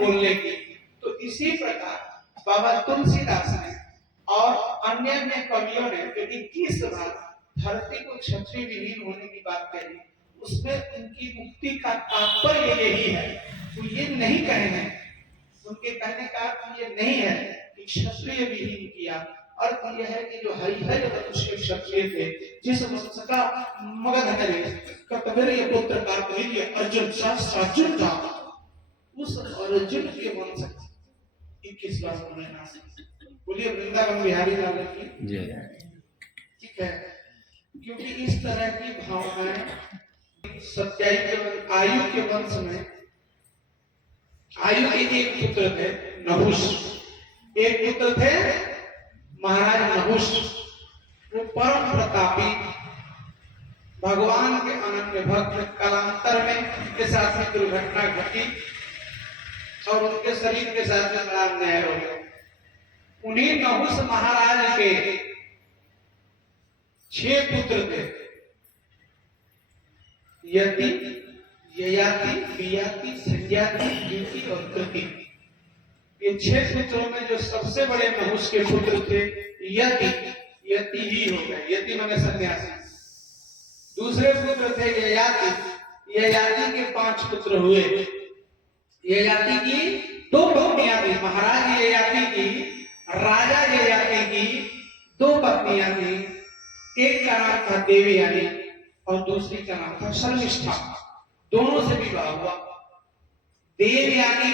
बोलने की। तो इसी प्रकार बाबा तुलसीदास ने और अन्य अन्य कवियों ने जो 21 बार धरती को क्षत्रिय विहीन होने की बात कही, उसमें उनकी मुक्ति का तात्पर्य यही है। तो ये नहीं कहे हैं, उनके कहने का अर्थ ये नहीं है कि क्षत्रिय विहीन किया, अर्थ यह है कि जो हरिहर वंश के क्षत्रिय थे, जिस वंश का मगध नरेश कर्तवीर्य पुत्र कार्तवीर्य अर्जुन अर्जुन था, उस अर्जुन के वंश 21 बार उन्होंने नाश किया। बोलिए वृंदावन बिहारी लाल की। ठीक है, क्योंकि इस तरह की भावनाएं सत्याई के आयु के वंश में, आयु के एक पुत्र थे नहुष, एक पुत्र थे महाराज नहुष, वो परम प्रतापी भगवान के अनन्य भक्त। कालांतर में उनके साथ में दुर्घटना घटी और उनके शरीर के साथ में बड़ा अन्याय हो गया। उन्हीं नहुष महाराज के 6 पुत्र थे, यति, ययाति, बियाति, संज्ञाति, युति और कृति। ये 6 पुत्रों में जो सबसे बड़े नहुष के पुत्र थे यति, यति ही हो गए, यति माने सन्यासी। दूसरे पुत्र थे ययाति, ययाति के 5 पुत्र हुए। ययाति की 2 पत्नियां थी, महाराज ययाति की, राजा ययाति की 2 पत्नियां थी। एक का नाम था देवयानी और दूसरी का नाम था शर्मिष्ठा। दोनों से विवाह हुआ। देवयानी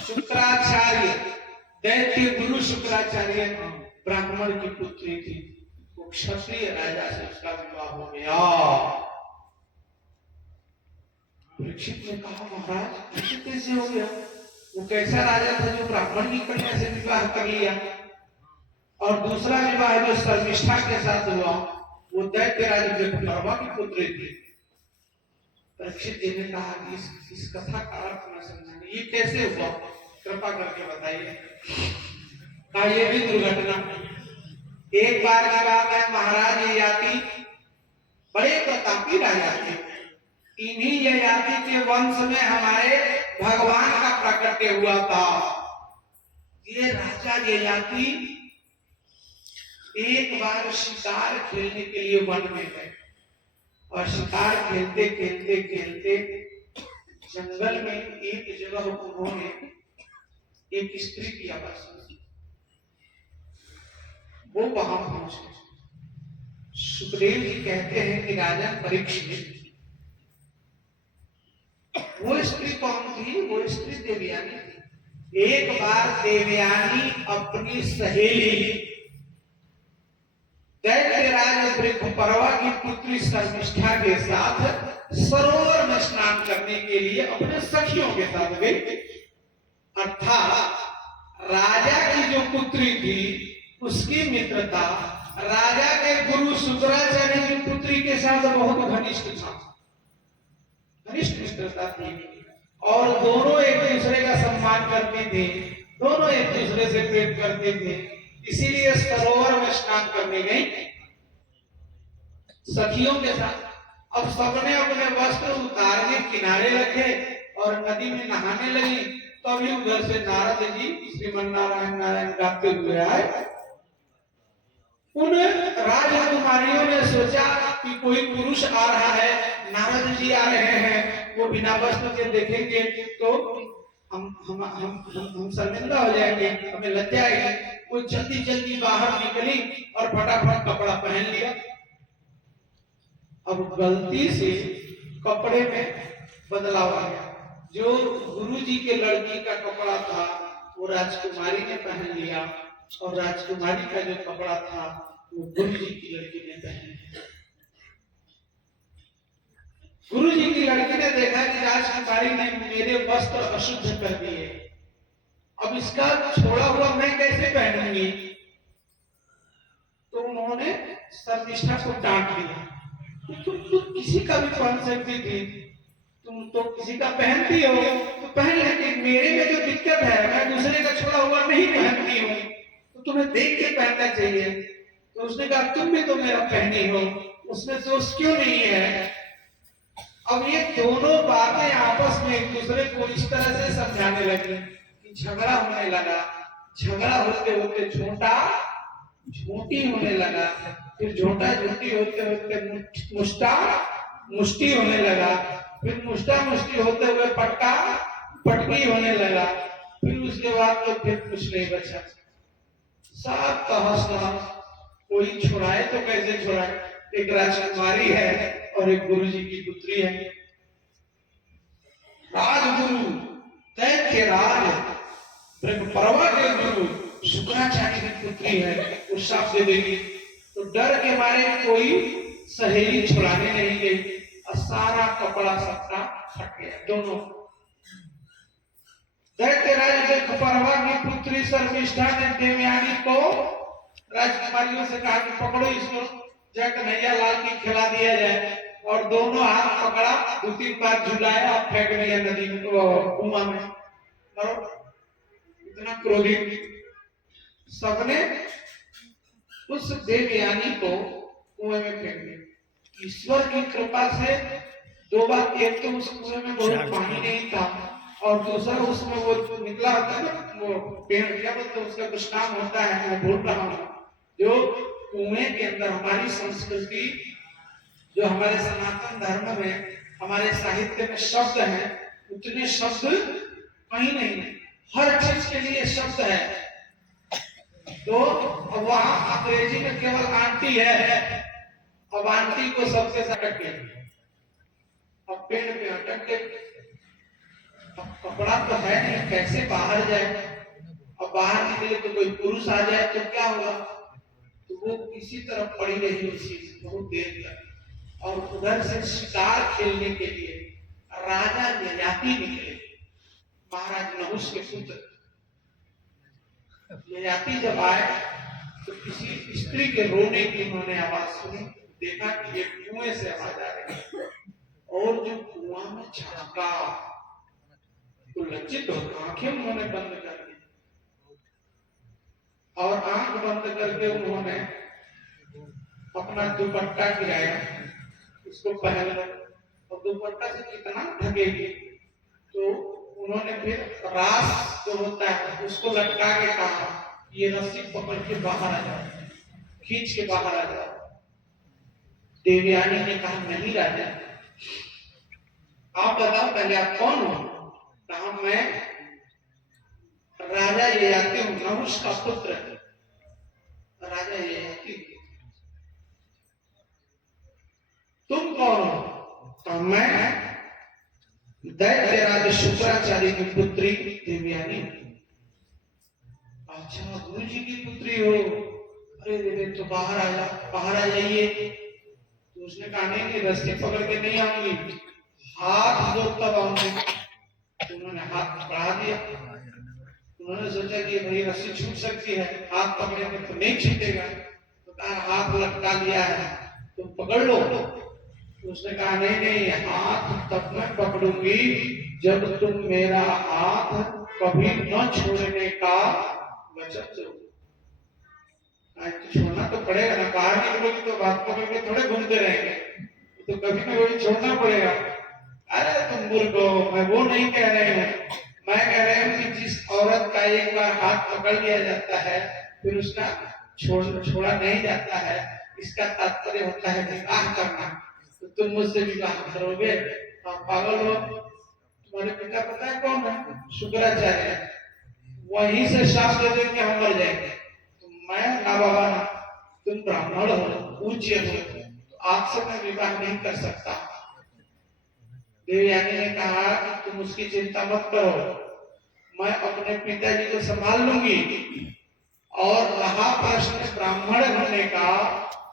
शुक्राचार्य, दैत्य गुरु शुक्राचार्य ब्राह्मण की पुत्री थी। वो क्षत्रिय राजा से उसका विवाह हो गया। परीक्षित ने कहा महाराज ये कैसे हो गया? वो कैसा राजा था जो ब्राह्मण की कन्या से विवाह कर लिया? और दूसरा विवाह जो शर्मिष्ठा के साथ हुआ वो दैत्य राजा ब्रह्मा की पुत्री थी। परीक्षित जी ने कहा इस कथा का अर्थ न समझाने, ये कैसे हुआ, कृपा करके बताइए। कहा ये भी दुर्घटना। एक बार की बात है, महाराज ययाति बड़े प्रतापी राजा थे। इन्हीं ययाति के वंश में हमारे भगवान का प्राकट्य हुआ था। ये राजा ययाति एक बार शिकार खेलने के लिए वन में गए और शिकार खेलते खेलते खेलते जंगल में एक जगह उन्होंने एक स्त्री की आवाज सुनी। वो वहां पहुंचे। सुखदेव जी कहते हैं कि राजा परीक्षित, वो स्त्री कौन थी? वो स्त्री देवयानी थी। एक बार देवयानी अपनी सहेली दैत्यराज बृहस्पति की पुत्री शर्मिष्ठा के साथ सरोवर में स्नान करने के लिए अपने सखियों के साथ गई। अर्थात राजा की जो पुत्री थी उसकी मित्रता राजा के गुरु शुक्राचार्य की पुत्री के साथ बहुत घनिष्ठ था, घनिष्ठ मित्रता थी। और दोनों एक दूसरे का सम्मान करते थे, दोनों एक दूसरे से प्रेम करते थे। इसीलिए सरोवर में स्नान करने गई सखियों के साथ। अब सबने अपने वस्त्र उतार के किनारे रखे और नदी में नहाने लगी। तभी उधर से नारद जी श्रीमन नारायण नारायण गाते हुए आए। उन राजकुमारियों ने सोचा कि कोई पुरुष आ रहा है, नारद जी आ रहे हैं, वो बिना वस्त्र के देखेंगे तो हम शर्मिंदा हो जाएंगे, हमें लज्जा आएगी। वो जल्दी जल्दी बाहर निकली और फटाफट कपड़ा पहन लिया। अब गलती से कपड़े में बदलाव आ गया। जो गुरु जी के लड़की का कपड़ा था वो राजकुमारी ने पहन लिया और राजकुमारी का जो कपड़ा था वो गुरु जी की लड़की ने पहन लिया। गुरु जी की लड़की ने देखा कि राजकुमारी ने मेरे वस्त्र अशुद्ध कर दिए, अब इसका छोड़ा हुआ मैं कैसे पहनूंगी? तो उन्होंने शर्मिष्ठा को डांट दिया। तुम किसी का भी पहन सकती थी, तुम तो किसी का पहनती हो तो पहन लेकिन मेरे में जो दिक्कत है मैं दूसरे का छोड़ा हुआ नहीं पहनती हूँ, तो तुम्हें देख के पहनना चाहिए। तो उसने कहा तुम भी तो मेरा पहनी हो, उसमें दोष क्यों नहीं है? अब ये दोनों बातें आपस में एक दूसरे को इस तरह से समझाने लगी कि झगड़ा होने लगा, झगड़ा होते होते झूठा झूठी होने लगा, फिर झूठा झूठी होते होते मुष्टा मुष्टि होने लगा, फिर मुष्टा मुष्टि होते हुए पटका पटकी होने लगा, फिर उसके बाद तो फिर कुछ नहीं बचा, सब तहस नहस। कोई छुड़ाए तो कैसे छुड़ाए, एक राजकुमारी है और एक गुरुजी की पुत्री है। राजगुरु दैत्यराज ब्रह्मपर्वा के गुरु शुक्राचार्य की पुत्री है, वो साफ दे देगी। तो डर के मारे कोई सहेली छुड़ाने नहीं गई और सारा कपड़ा सबका फट गया दोनों। दैत्यराज ब्रह्मपर्वा की पुत्री शर्मिष्ठा ने देवयानी को राजकुमारियों से कहा कि पकड़ो इसको, जय कन्हैया लाल की खिला दिया जाए, और दोनों हाथ पकड़ा, 2-3 बार झुलाया और फेंक दिया नदी में, कुआं में। इतना क्रोधित सबने उस देवयानी को कुएं में फेंक दिया। ईश्वर की कृपा से 2 बार, एक तो उस कुएं में बहुत पानी नहीं था और दूसरा उसमें वो निकला होता है ना, वो पेड़ क्या बोलते हैं उसका कुछ नाम होता है, मैं भूल रहा हूँ, जो कुएं के अंदर हमारी संस्कृति, जो हमारे सनातन धर्म में, हमारे साहित्य में शब्द हैं, उतने शब्द कहीं नहीं है, हर चीज के लिए शब्द है। तो वहां अंग्रेजी में केवल आंटी है, अब आंटी को सबसे अटक गया, अब पेड़ पे अटक गए, कपड़ा तो है नहीं, कैसे बाहर जाए, अब बाहर निकले तो कोई पुरुष आ जाए तो क्या होगा, तो वो किसी तरफ पड़ी रही उसी बहुत देर तक। और उधर से शिकार खेलने के लिए राजा ययाति निकले, महाराज नहुष के पुत्र ययाति जब आए तो किसी स्त्री के रोने की उन्होंने आवाज सुनी, देखा कि ये कुएं से आवाज आ रही है, और जो कुआं में झांका तो लज्जित हो आंखें उन्होंने बंद कर दी, और आंख बंद करके उन्होंने अपना दुपट्टा गिराया, उसको पहन लो, और दुपट्टा से कितना ढकेगी, तो उन्होंने फिर रास जो होता है उसको लटका के कहा ये रस्सी पकड़ के बाहर आ जाओ, खींच के बाहर आ जाओ। देवयानी ने कहा नहीं राजा, आप बताओ पहले आप कौन हो? कहा मैं राजा ययाति हूं, नहुष का पुत्र, राजा ययाति। तुम कौन हो? कहा मैं दैत्यराज शुक्राचार्य की पुत्री देवयानी। अच्छा गुरु जी की पुत्री हो, अरे रे तो बाहर आ जा, बाहर आ जाइए। तो उसने कहा नहीं रस्सी पकड़ के नहीं आऊंगी, हाथ दो तब आऊंगी। तो उन्होंने हाथ बढ़ा दिया, उन्होंने सोचा कि भाई रस्सी छूट सकती है, हाथ पकड़ेंगे तो नहीं छूटेगा, तो कहा हाथ लटका लिया है तुम पकड़ लो। तो उसने कहा नहीं नहीं, हाथ तब मैं पकड़ूंगी जब तुम मेरा हाथ कभी न छोड़ने का वचन दो। छोड़ना तो पड़ेगा ना, बाहर निकलोगे तो बात पकड़ के थोड़े घूमते रहेंगे, तो कभी ना कभी छोड़ना पड़ेगा। अरे तुम मूर्ख हो, मैं वो नहीं कह रहे हैं, मैं कह रहे हूँ कि जिस औरत का एक बार हाथ पकड़ लिया जाता है फिर उसका छोड़ा नहीं जाता है, इसका तात्पर्य होता है विवाह करना। तो तुम मुझसे विवाह करोगे? पागल हो, तुम्हारे पिता पता है कौन है? शुक्राचार्य, वहीं से शाप दे देंगे हम मर जाएंगे। तो मैं ना बाबा ना, तुम ब्राह्मण हो, पूज्य हो, तो आपसे मैं विवाह नहीं कर सकता। देवयानी ने कहा कि तुम उसकी चिंता मत करो, मैं अपने पिताजी को संभाल लूंगी, और रहा प्रश्न ब्राह्मण होने का,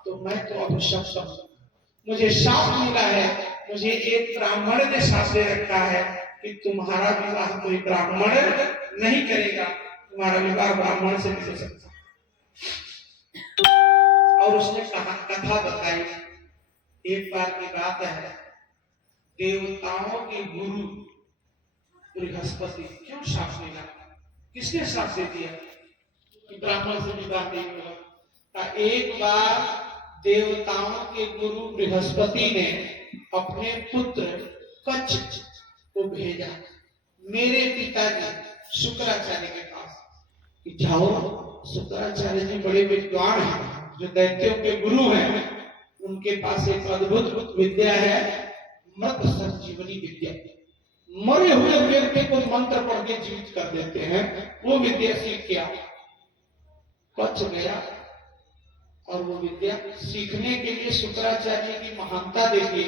तो मैं तो अभिशप्त, मुझे शाप मिला है, मुझे एक ब्राह्मण ने शाप दे रखा है कि तुम्हारा विवाह कोई ब्राह्मण नहीं करेगा, तुम्हारा विवाह ब्राह्मण से नहीं हो सकता। और उसने कहा कथा बताई, एक बार की बात है, देवताओं के गुरु बृहस्पति, क्यों शाप मिला, किसने शाप दे दिया कि ब्राह्मण से विवाह नहीं होगा? एक बार देवताओं के गुरु बृहस्पति ने अपने पुत्र कच्छ को भेजा मेरे पिताजी शुक्राचार्य के पास कि जाओ, शुक्राचार्य जी बड़े विद्वान हैं, जो दैत्यों के गुरु हैं, उनके पास एक अद्भुत विद्या है, मृत संजीवनी विद्या। मरे हुए व्यक्ति को मंत्र पढ़ के जीवित कर देते हैं, वो विद्या सीख के आओ। कच्छ गया और वो विद्या सीखने के लिए शुक्राचार्य की महानता देखिए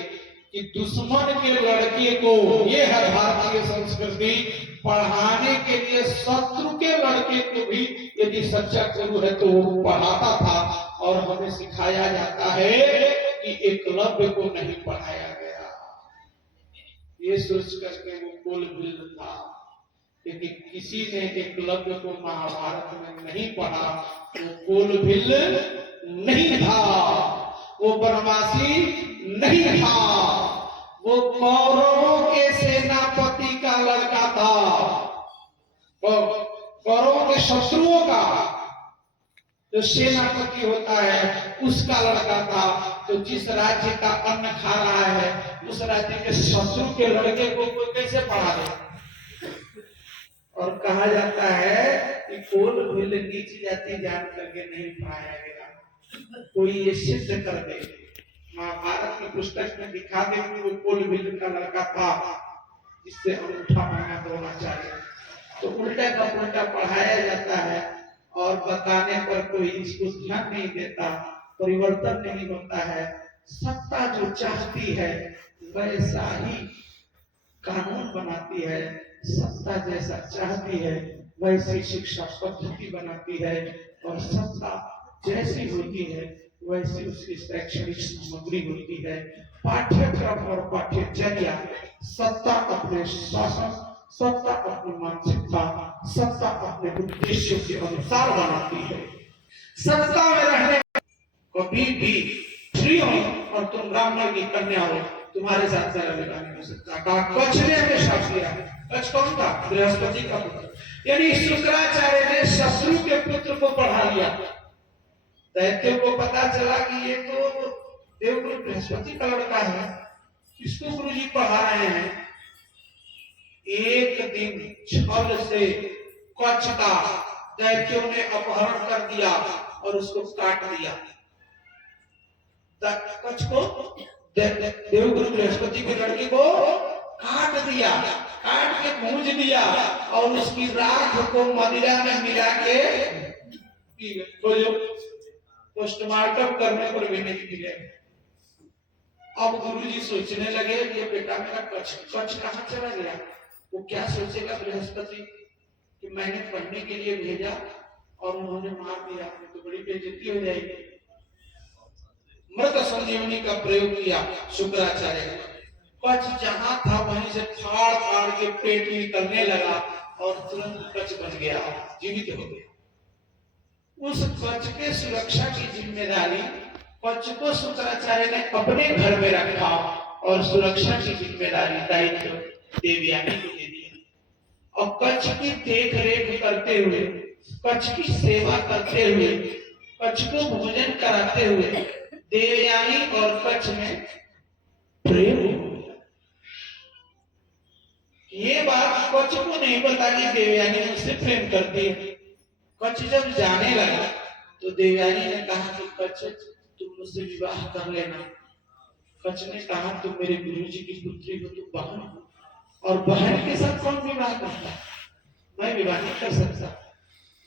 कि दुश्मन के लड़के को, ये है भारतीय संस्कृति, पढ़ाने के लिए शत्रु के लड़के को भी यदि सच्चा गुरु है तो वो पढ़ाता था। और हमें सिखाया जाता है कि एकलव्य को नहीं पढ़ाया गया, ये सोच करके वो कोलभिल था, लेकिन किसी ने एकलव्य को महाभारत में नहीं पढ़ा, वो कोलभिल नहीं था, वो बनवासी नहीं था, वो कौरवों के सेनापति का लड़का था, कौरवों के शत्रुओं का जो सेनापति होता है उसका लड़का था। तो जिस राज्य का अन्न खा रहा है उस राज्य के शत्रु के लड़के को कोई कैसे पढ़ा दे। और कहा जाता है कि कोलभिल नीच जाति जान करके नहीं पढ़ाया गया, कोई ये सिद्ध कर दे, महाभारत की पुस्तक में दिखा दे कि वो कोलभिल का लड़का था जिससे अंगूठा मांगा द्रोणाचार्य, तो उल्टा का उल्टा पढ़ाया जाता है। और बताने पर कोई इसको ध्यान नहीं देता, परिवर्तन नहीं होता है। सत्ता जो चाहती है वैसा ही कानून बनाती है, सत्ता जैसा चाहती है वैसी शिक्षा पद्धति बनाती है, और सत्ता जैसी होती है वैसी उसकी शैक्षणिक सामग्री होती है। पाठ्यक्रम और पाठ्यचर्या सत्ता अपने शासन, सत्ता अपनी मानसिकता, सत्ता अपने उद्देश्यों के अनुसार बनाती है। सत्ता में रहने कभी भी फ्री हो और तुम ब्राह्मण की कन्या हो, तुम्हारे साथ सारा लगाने हो सकता। कच्छ ने हमें शाप दिया। कच्छ कौन था? बृहस्पति का पुत्र। यानी शुक्राचार्य ने शत्रु के पुत्र को पढ़ा लिया। दैत्यों को पता चला कि ये तो देवगुरु बृहस्पति का लड़का है, इसको गुरु जी पढ़ा रहे हैं। एक दिन छल से कच्छ का दैत्यों ने अपहरण कर दिया और उसको काट दिया। कच्छ को देवगुरु बृहस्पति के लड़के को काट दिया, काट के भूंज दिया और उसकी राख को मदिरा में मिला के पी गए। तो जो पोस्टमार्टम करने पर भी नहीं मिले। अब गुरुजी सोचने लगे ये बेटा मेरा कच्छ कहाँ चला गया। वो क्या सोचेगा बृहस्पति कि मैंने पढ़ने के लिए भेजा और उन्होंने मार दिया, तो बड़ी बेइज्जती हो जाएगी। मृत संजीवनी का प्रयोग किया शुक्राचार्य ने। कच्छ जहां था वहीं से फाड़ फाड़ के पेट निकलने लगा और तुरंत कच्छ बन गया, जीवित हो गया। उस कच्छ के सुरक्षा की जिम्मेदारी कच्छ को शुक्राचार्य ने अपने घर में रखा और सुरक्षा की जिम्मेदारी दायित्व देवयानी को दे दिया। और कच्छ की देख रेख करते हुए, कच्छ की सेवा करते हुए, कच्छ को भोजन कराते हुए देवयानी और कच्छ में प्रेम हो गया। ये बात कच्छ को नहीं पता कि देवयानी मुझसे प्रेम करती है। कच्छ जब जाने लगा तो देवयानी ने कहा कि कच्छ तुम मुझसे विवाह कर लेना। कच्छ ने कहा तुम मेरे गुरुजी की पुत्री हो, तुम बहन हो, और बहन के साथ कौन विवाह करता, मैं विवाह नहीं कर सकता।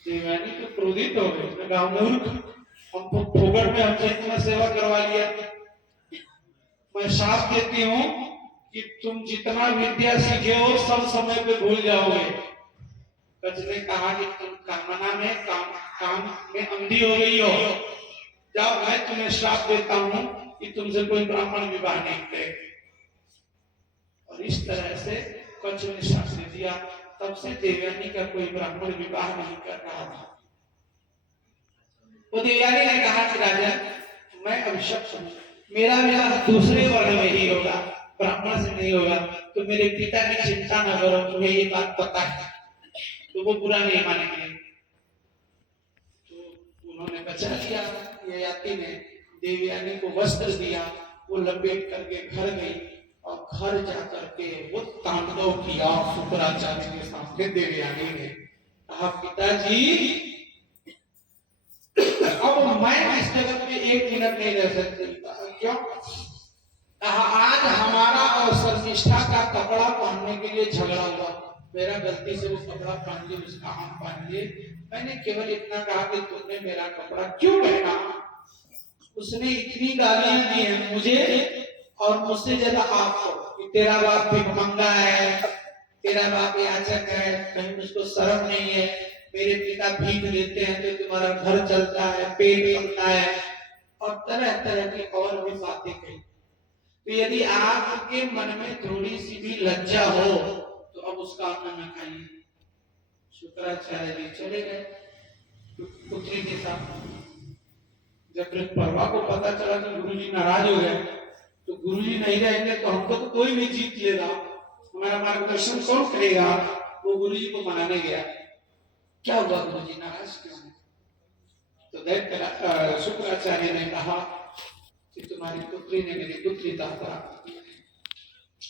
देवयानी तो क्रोधित हो गए, उसने कहा मूर्ख, हमको फोगड़ में हमसे तुम्हें सेवा करवा लिया। मैं साफ देती हूँ कि तुम जितना विद्या सीखे हो सब समय पे भूल जाओगे। कच्छ ने कहा कि तुम कामना में काम में अंधी हो गई हो, जाओ मैं तुम्हें श्राप देता हूँ कि तुमसे कोई ब्राह्मण विवाह नहीं करेगा। और इस तरह से कच्छ ने श्राप दे दिया। तब से देवयानी का कोई ब्राह्मण विवाह नहीं कर रहा था। वो देवयानी ने कहा कि राजा मैं अभिशप्त हूं, मेरा विवाह दूसरे वर्ण में ही होगा, ब्राह्मण से नहीं होगा, तो मेरे पिता की चिंता न करो, तुम्हें ये बात पता है। तो वो बुरा नहीं मानेंगे। तो उन्होंने बचा लिया। ययाति ने देवयानी को वस्त्र दिया वो लपेट करके घर गई और घर जाकर के वो तांडव किया शुक्राचार्य के सामने देवयानी ने कहा, पिताजी अब मैं इस जगत में एक मिनट नहीं रह सकती। क्यों? कहा, आज हमारा और शर्मिष्ठा का कपड़ा पहनने के लिए झगड़ा हुआ। मेरा गलती से वो कपड़ा पहन लिया, उसका हम पहन लिए। मैंने केवल इतना कहा कि तुमने मेरा कपड़ा क्यों पहना। उसने इतनी गालियां दी हैं मुझे और मुझसे ज्यादा आपको कि तेरा बाप भिखमंगा है, तेरा बाप याचक है, कहीं मुझको शर्म नहीं है, मेरे पिता भीख देते हैं तो तुम्हारा घर चलता है, पेट पलता है, और तरह तरह की और भी बातें कही। तो यदि आपके मन में थोड़ी सी भी लज्जा हो तो अब उसका अन्न न खाइए। शुक्राचार्य जी चले गए पुत्री के साथ। जब प्रभा को पता चला कि गुरुजी नाराज हो गए, तो गुरुजी नहीं रहेंगे तो हमको तो कोई भी जीत लेगा, हमारा मार्गदर्शन कौन करेगा। वो गुरुजी को मनाने गया। क्या हुआ गुरुजी नाराज क्यों है? तो दैत्य शुक्राचार्य ने कहा कि तुम्हारी पुत्री ने मेरी पुत्री दाता।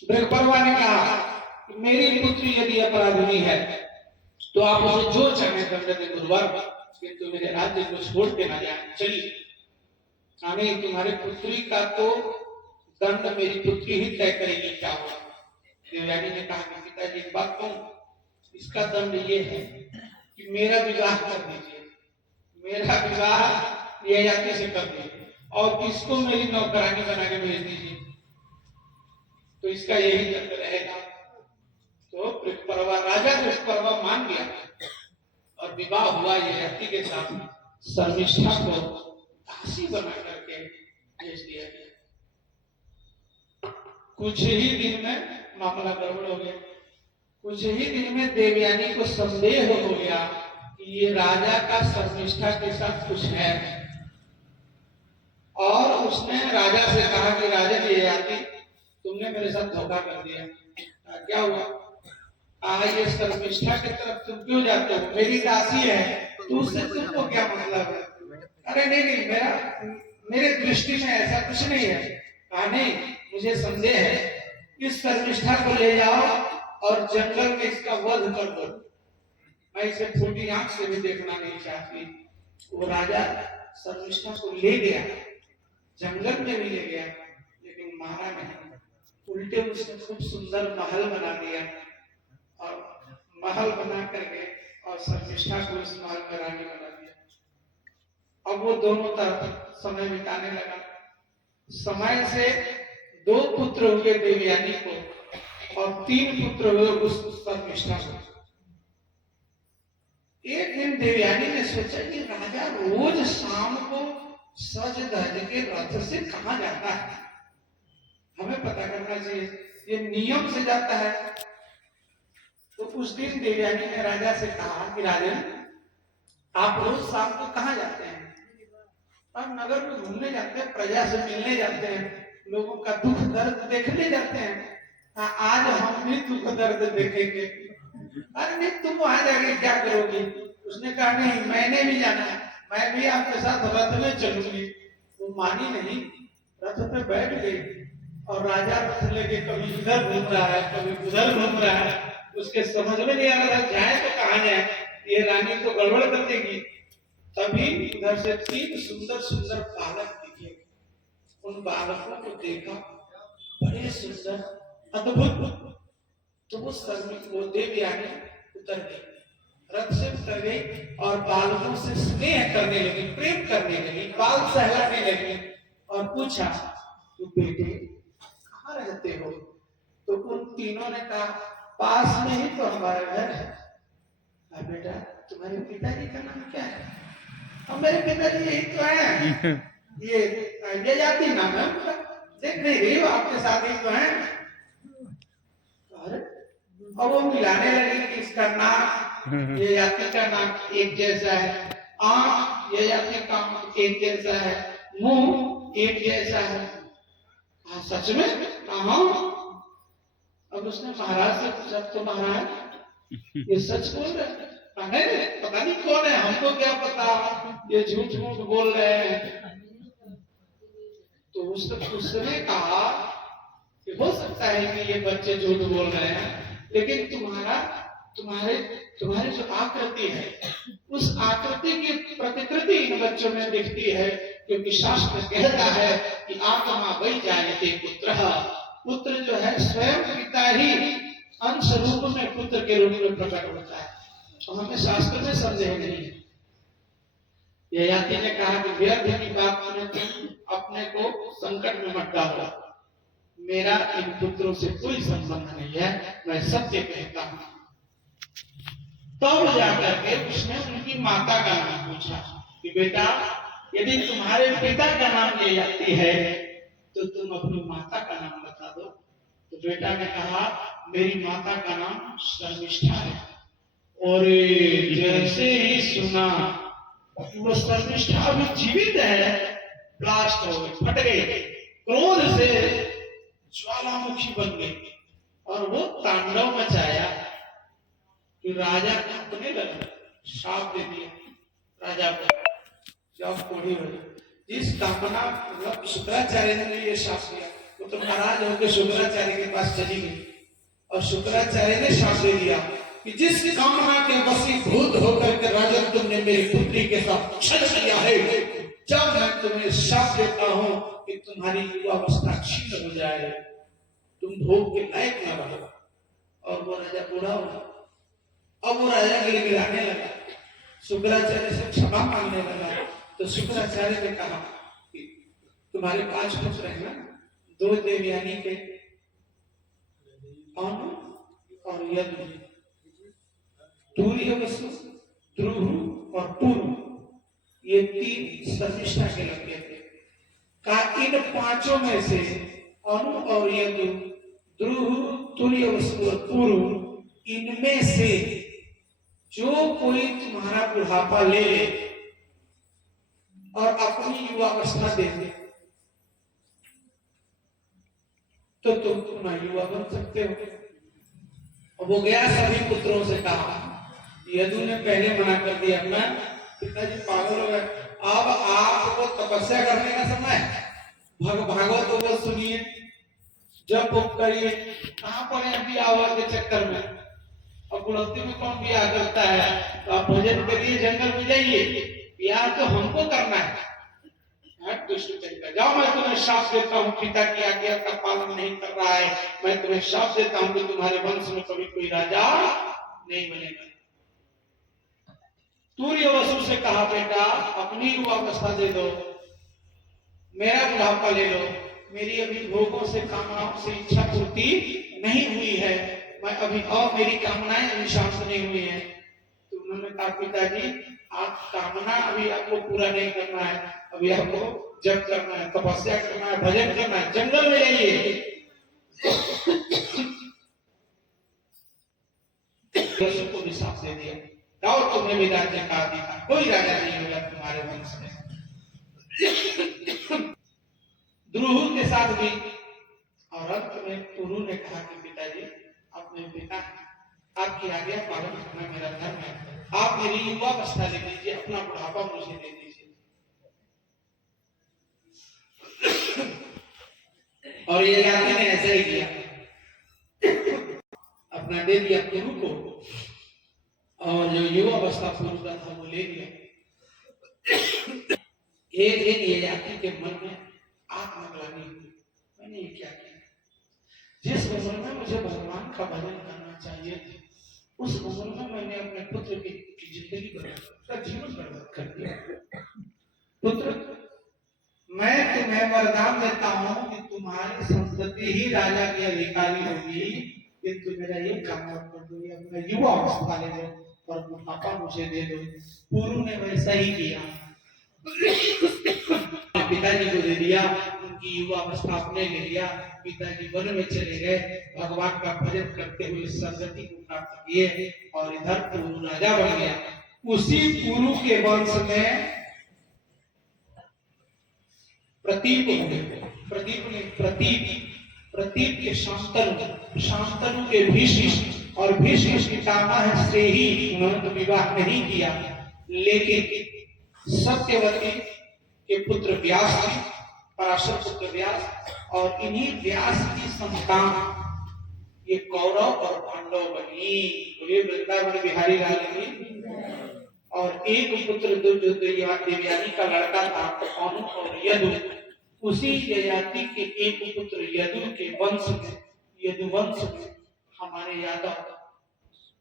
बृहस्पति ने कहा कि मेरी पुत्री यदि अपराधिनी है तो आप उसे जो चाहे दंड दें गुरुवर, किंतु मेरे राज्य को छोड़ के ना जाए। चलिए, नहीं तुम्हारी पुत्री का तो दंड मेरी पुत्री ही तय करेगी क्या हुआ। देवयानी ने कहा कि पिताजी एक बात कहूं, इसका दंड ये है कि मेरा विवाह कर दीजिए, मेरा विवाह ये जाति से कर दीजिए और इसको मेरी नौकरानी बना के भेज दीजिए, तो इसका यही दंड रहेगा। तो बृहस्पति राजा बृहस्पति मान गया और विवाह हुआ ये जाति के साथ। शर्मिष्ठा को दासी बना करके भेज दिया गया। कुछ ही दिन में मामला गड़बड़ हो गया। कुछ ही दिन में देवयानी को संदेह हो गया कि ये राजा का शर्मिष्ठा के साथ कुछ है, और उसने राजा से कहा कि राजा ये आती तुमने मेरे साथ धोखा कर दिया। क्या हुआ? ये शर्मिष्ठा की तरफ तुम क्यों जाते हो? मेरी दासी है तो उससे तुमको क्या मतलब है? अरे नहीं, मेरे दृष्टि में ऐसा कुछ नहीं है। नहीं, मुझे संदेह है, इस शर्मिष्ठा को ले जाओ और जंगल में इसका वध कर दो, मैं इसे फूटी आंख से भी देखना नहीं चाहती। वो राजा शर्मिष्ठा को ले गया, जंगल में भी ले गया, लेकिन मारा नहीं। उल्टे उसने खूब सुंदर महल बना दिया और महल बना करके और शर्मिष्ठा को उस महल में रानी बना दिया। अब वो दोनों तरफ समय बिताने लगा। समय से 2 पुत्र हुए देवयानी को और 3 पुत्र हुए उस शर्मिष्ठा को। एक दिन देवयानी ने सोचा कि राजा रोज शाम को सज धज के रथ से कहां जाता है, हमें पता करना चाहिए, ये नियम से जाता है। तो उस दिन देवयानी ने राजा से कहा कि राजन, आप रोज शाम को कहां जाते हैं? हम नगर में घूमने जाते हैं, प्रजा से मिलने जाते हैं, लोगों का दुख दर्द देखने जाते हैं। आज हम भी दुख दर्द देखेंगे। अरे नहीं, तुम वहां जाके क्या करोगी? उसने कहा नहीं, मैंने भी जाना है, मैं भी आपके साथ रथ में चलूंगी। वो मानी नहीं, रथ पे बैठ गई और राजा रथ लेके कभी इधर घूम रहा है, कभी उधर घूम रहा है। उसके समझ में नहीं आ रहा जाए तो कहां जाए, ये रानी तो गड़बड़ कर देगी। तभी उधर से 3 सुंदर सुंदर बालक दिखे। उन बालकों को देखा, बड़े सुंदर अद्भुत। तो वो देवयानी उतर गई, रथ से उतर गई और बालकों से स्नेह करने लगी, प्रेम करने लगी, बाल सहलाने लगी और पूछा, तो बेटे कहाँ रहते हो? तो उन तीनों ने कहा, पास में ही तो हमारा घर है। बेटा तुम्हारे पिताजी का नाम क्या है? और मेरे पिताजी यही तो है, ये जाति नाम है, देख नहीं रही हो, आपके साथ ही तो है। और वो मिलाने लगे कि इसका नाम, ये जाति का नाम एक जैसा है, आंख ये जाति का एक जैसा है, मुंह एक जैसा है। सच में? हाँ। अब उसने महाराज से पूछा, तो महाराज ये सच बोल रहे हैं? पता नहीं कौन है, हमको क्या पता, ये झूठ मूठ बोल रहे हैं। तो उसने कहा कि हो सकता है कि ये बच्चे झूठ बोल रहे हैं, लेकिन तुम्हारी जो आकृति है, उस आकृति की प्रतिकृति इन बच्चों में दिखती है, क्योंकि शास्त्र कहता है कि आत्मा वही जायते पुत्र जो है स्वयं पिता ही अंश रूप में पुत्र के रूप में प्रकट होता है। तो हमें शास्त्र में संदेह नहीं है। ययाति ने कहा कि व्यर्थ की बात में तुम अपने को संकट में मत डालो, मेरा इन पुत्रों से कोई संबंध नहीं है, मैं सत्य कहता हूं। तब जाकर के उसने उनकी माता का नाम पूछा कि बेटा, यदि तुम्हारे पिता का नाम ले जाती है तो तुम अपनी माता का नाम बता दो। तो बेटा ने कहा, मेरी माता का नाम शर्मिष्ठा है। और जैसे ही सुना, वो शर्मिष्ठा अभी जीवित है, ब्लास्ट हो गई, फट गई, क्रोध से ज्वालामुखी बन गई और वो तांडव मचाया कि राजा कांपने लगा। शाप दे दिया राजा को, जब कोढ़ी हो जिस कामना, मतलब शुक्राचार्य ने ये शाप दिया, वो तो नाराज होकर शुक्राचार्य के पास चली गई और शुक्राचार्य ने शाप दे दिया कि जिस कामना के वशीभूत होकर के राजा तुमने मेरी पुत्री के साथ छल किया है, जब मैं तुम्हें शाप देता हूं कि तुम्हारी युवावस्था क्षीण हो जाए, तुम भोग के लायक न रहो। और वो राजा बूढ़ा हुआ। अब वो राजा गिड़गिड़ाने लगा, शुक्राचार्य से क्षमा मांगने लगा। तो शुक्राचार्य ने कहा कि तुम्हारे 5 पुत्र हैं ना, 2 देवयानी के, और यदु, सूर्यवसु, ध्रुव और पूर्व, ये 3 शर्मिष्ठा के लड़के थे। का इन 5 में से अनु और यदु, ध्रुव, सूर्यवसु और पूर्व, इनमें से जो कोई तुम्हारा बुढ़ापा ले ले और अपनी युवावस्था दे दे तो तुम पुनः युवा बन सकते हो। अब वो गया, सभी पुत्रों से कहा। यदु ने पहले मना कर दिया, मैं पिताजी पागल हो गए, अब आपको तपस्या करने का समय, भागवत तो बस सुनिए, जब बुक करिए, कहां पड़े अभी आवाज के चक्कर में। अब बुढ़ौती में कौन ब्याह करता है? तो आप भजन करिए, जंगल में जाइए, ब्याह तो हमको करना है। दुष्ट चरित्र, जाओ, मैं तुम्हें शाप देता हूँ, पिता की आज्ञा का पालन नहीं कर रहा है, मैं तुम्हें शाप देता हूँ कि तुम्हारे वंश में कभी कोई राजा नहीं बनेगा। सूर्यवसु से कहा, बेटा अपनी युवावस्था दे दो, मेरा बुढ़ापा ले लो, मेरी अभी भोगों से, कामनाओं से इच्छा पूर्ति नहीं हुई है, मैं अभी, और मेरी कामनाएं अभी शांत नहीं हुई है। तो उन्होंने कहा, पिताजी आप कामना अभी आपको पूरा नहीं करना है, अभी आपको जप करना है, तपस्या करना है, भजन करना है, जंगल में जाइए। को भी साफ दे दिया, और तुम्हें भी राज्य का अधिकार, कोई राजा नहीं होगा तुम्हारे वंश में। ध्रुव के साथ भी। और अंत में पुरु ने कहा कि पिताजी, अपने पिता आपकी आज्ञा पालन करना मेरा धर्म है, आप मेरी युवावस्था ले लीजिए, अपना बुढ़ापा मुझे दे दीजिए। और ये यानी ने ऐसा ही किया, अपना दे दिया पुरु को, और जो युवावस्था पुरु का था वो ले लिया। एक दिन ये यात्री के मन में आत्मग्लानि हुई, मैंने ये क्या किया? जिस उम्र में मुझे भगवान का भजन करना चाहिए था, उस उम्र में मैंने अपने पुत्र की जिंदगी बर्बाद, जीवन बर्बाद कर दिया। पुत्र, मैं तुम्हें वरदान देता हूं कि तुम्हारी संतति ही राजा की अधिकारी होगी, किंतु मेरा ये काम कर दो, अपना युवा अवस्था ले दो और बुढ़ापा मुझे दे दो। पुरु ने वैसा ही किया, पिताजी को दे दिया, उनकी युवा अवस्था अपने ले लिया। पिताजी वन में चले गए, भगवान का भजन करते हुए सदगति को प्राप्त किए, और इधर पुरु राजा बन गया। उसी पुरु के वंश में प्रतीप के शांतनु के भीष्म, और भीष्म पितामह से ही उन्होंने तो विवाह नहीं किया, लेकिन सत्यवती के पुत्र व्यास जी पराशर पुत्र व्यास, और इन्हीं व्यास की संतान ये कौरव और पांडव बनी। बोलिए वृंदावन बिहारी लाल की। और एक पुत्र जो देवयानी का लड़का था अनु और यदु, उसी ययाति के एक पुत्र यदु के वंश में, यदुवंश में हमारे यादव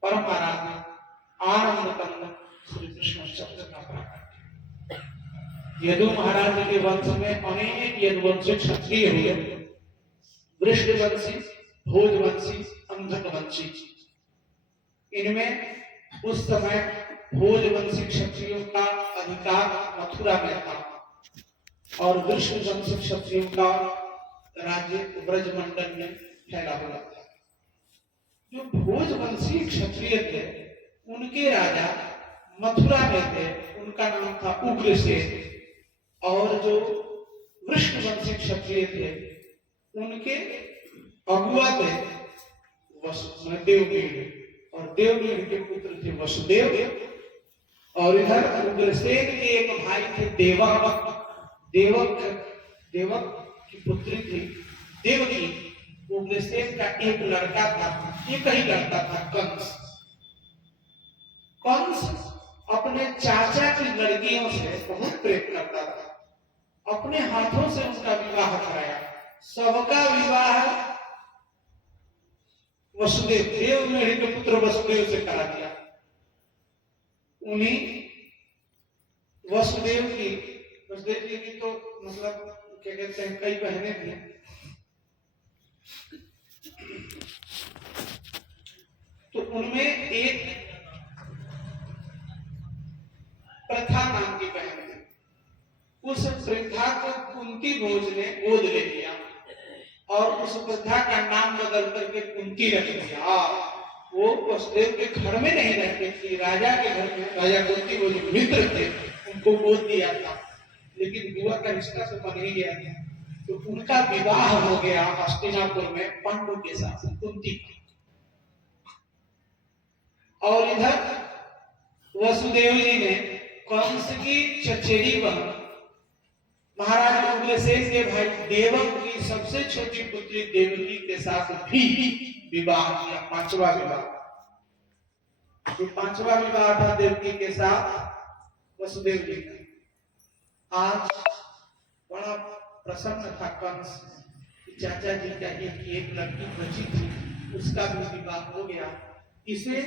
परम आराध्य आनंद कंद श्री कृष्ण चंद्र का प्राकट्य। यदु महाराज के वंश में अनेक यदुवंशी क्षत्रिय हुए, वृषभवंशी, भोजवंशी, अंधकवंशी। इनमें उस समय भोजवंशी क्षत्रियों का अधिकार मथुरा में था और वृषभवंशी क्षत्रियों का राज्य ब्रजमंडल में फैला हुआ था। जो भोजवंशी क्षत्रिय थे उनके राजा मथुरा में थे, उनका नाम था उग्रसेन। और जो वृषभवंशी क्षत्रिय थे उनके अगुआ थे देववीर, और देववीर के पुत्र थे वसुदेव। और इधर उग्रसेन के एक भाई थे देवक, देवक की पुत्री थी देवकी। उग्रसेन का एक लड़का था, एक ही लड़का था, कंस। कंस अपने चाचा की लड़कियों से बहुत प्रेम करता था, अपने हाथों से उसका विवाह कराया। सबका विवाह वसुदेव, देवमेढ़ के पुत्र वसुदेव से करा दिया। उन्हीं वसुदेव जी की तो मतलब क्या कहते हैं, कई बहनें थी। तो उनमें एक प्रथा नाम की बहन थी। उस प्रथा को कुंती भोज ने गोद ले लिया और उस प्रथा का नाम बदल करके कुंती रख दिया। वो वसुदेव के घर में नहीं रहते थी, राजा के घर में। राजा कुंती वो जो मित्र थे उनको गोद दिया था, लेकिन बुआ का रिश्ता तो बन ही गया था। तो उनका विवाह हो गया हस्तिनापुर में पांडु के साथ, कुंती का। और इधर वसुदेव जी ने कंस की चचेरी बहन महाराज उग्रसेन के भाई देवक की सबसे छोटी पुत्री देवकी के साथ भी विवाह किया, पांचवा विवाह। जो पांचवा विवाह था देवकी के साथ वसुदेव जी का। आज बड़ा प्रसन्न था कंस, चाचा जी का एक लड़की बची थी, उसका भी विवाह हो गया। इसे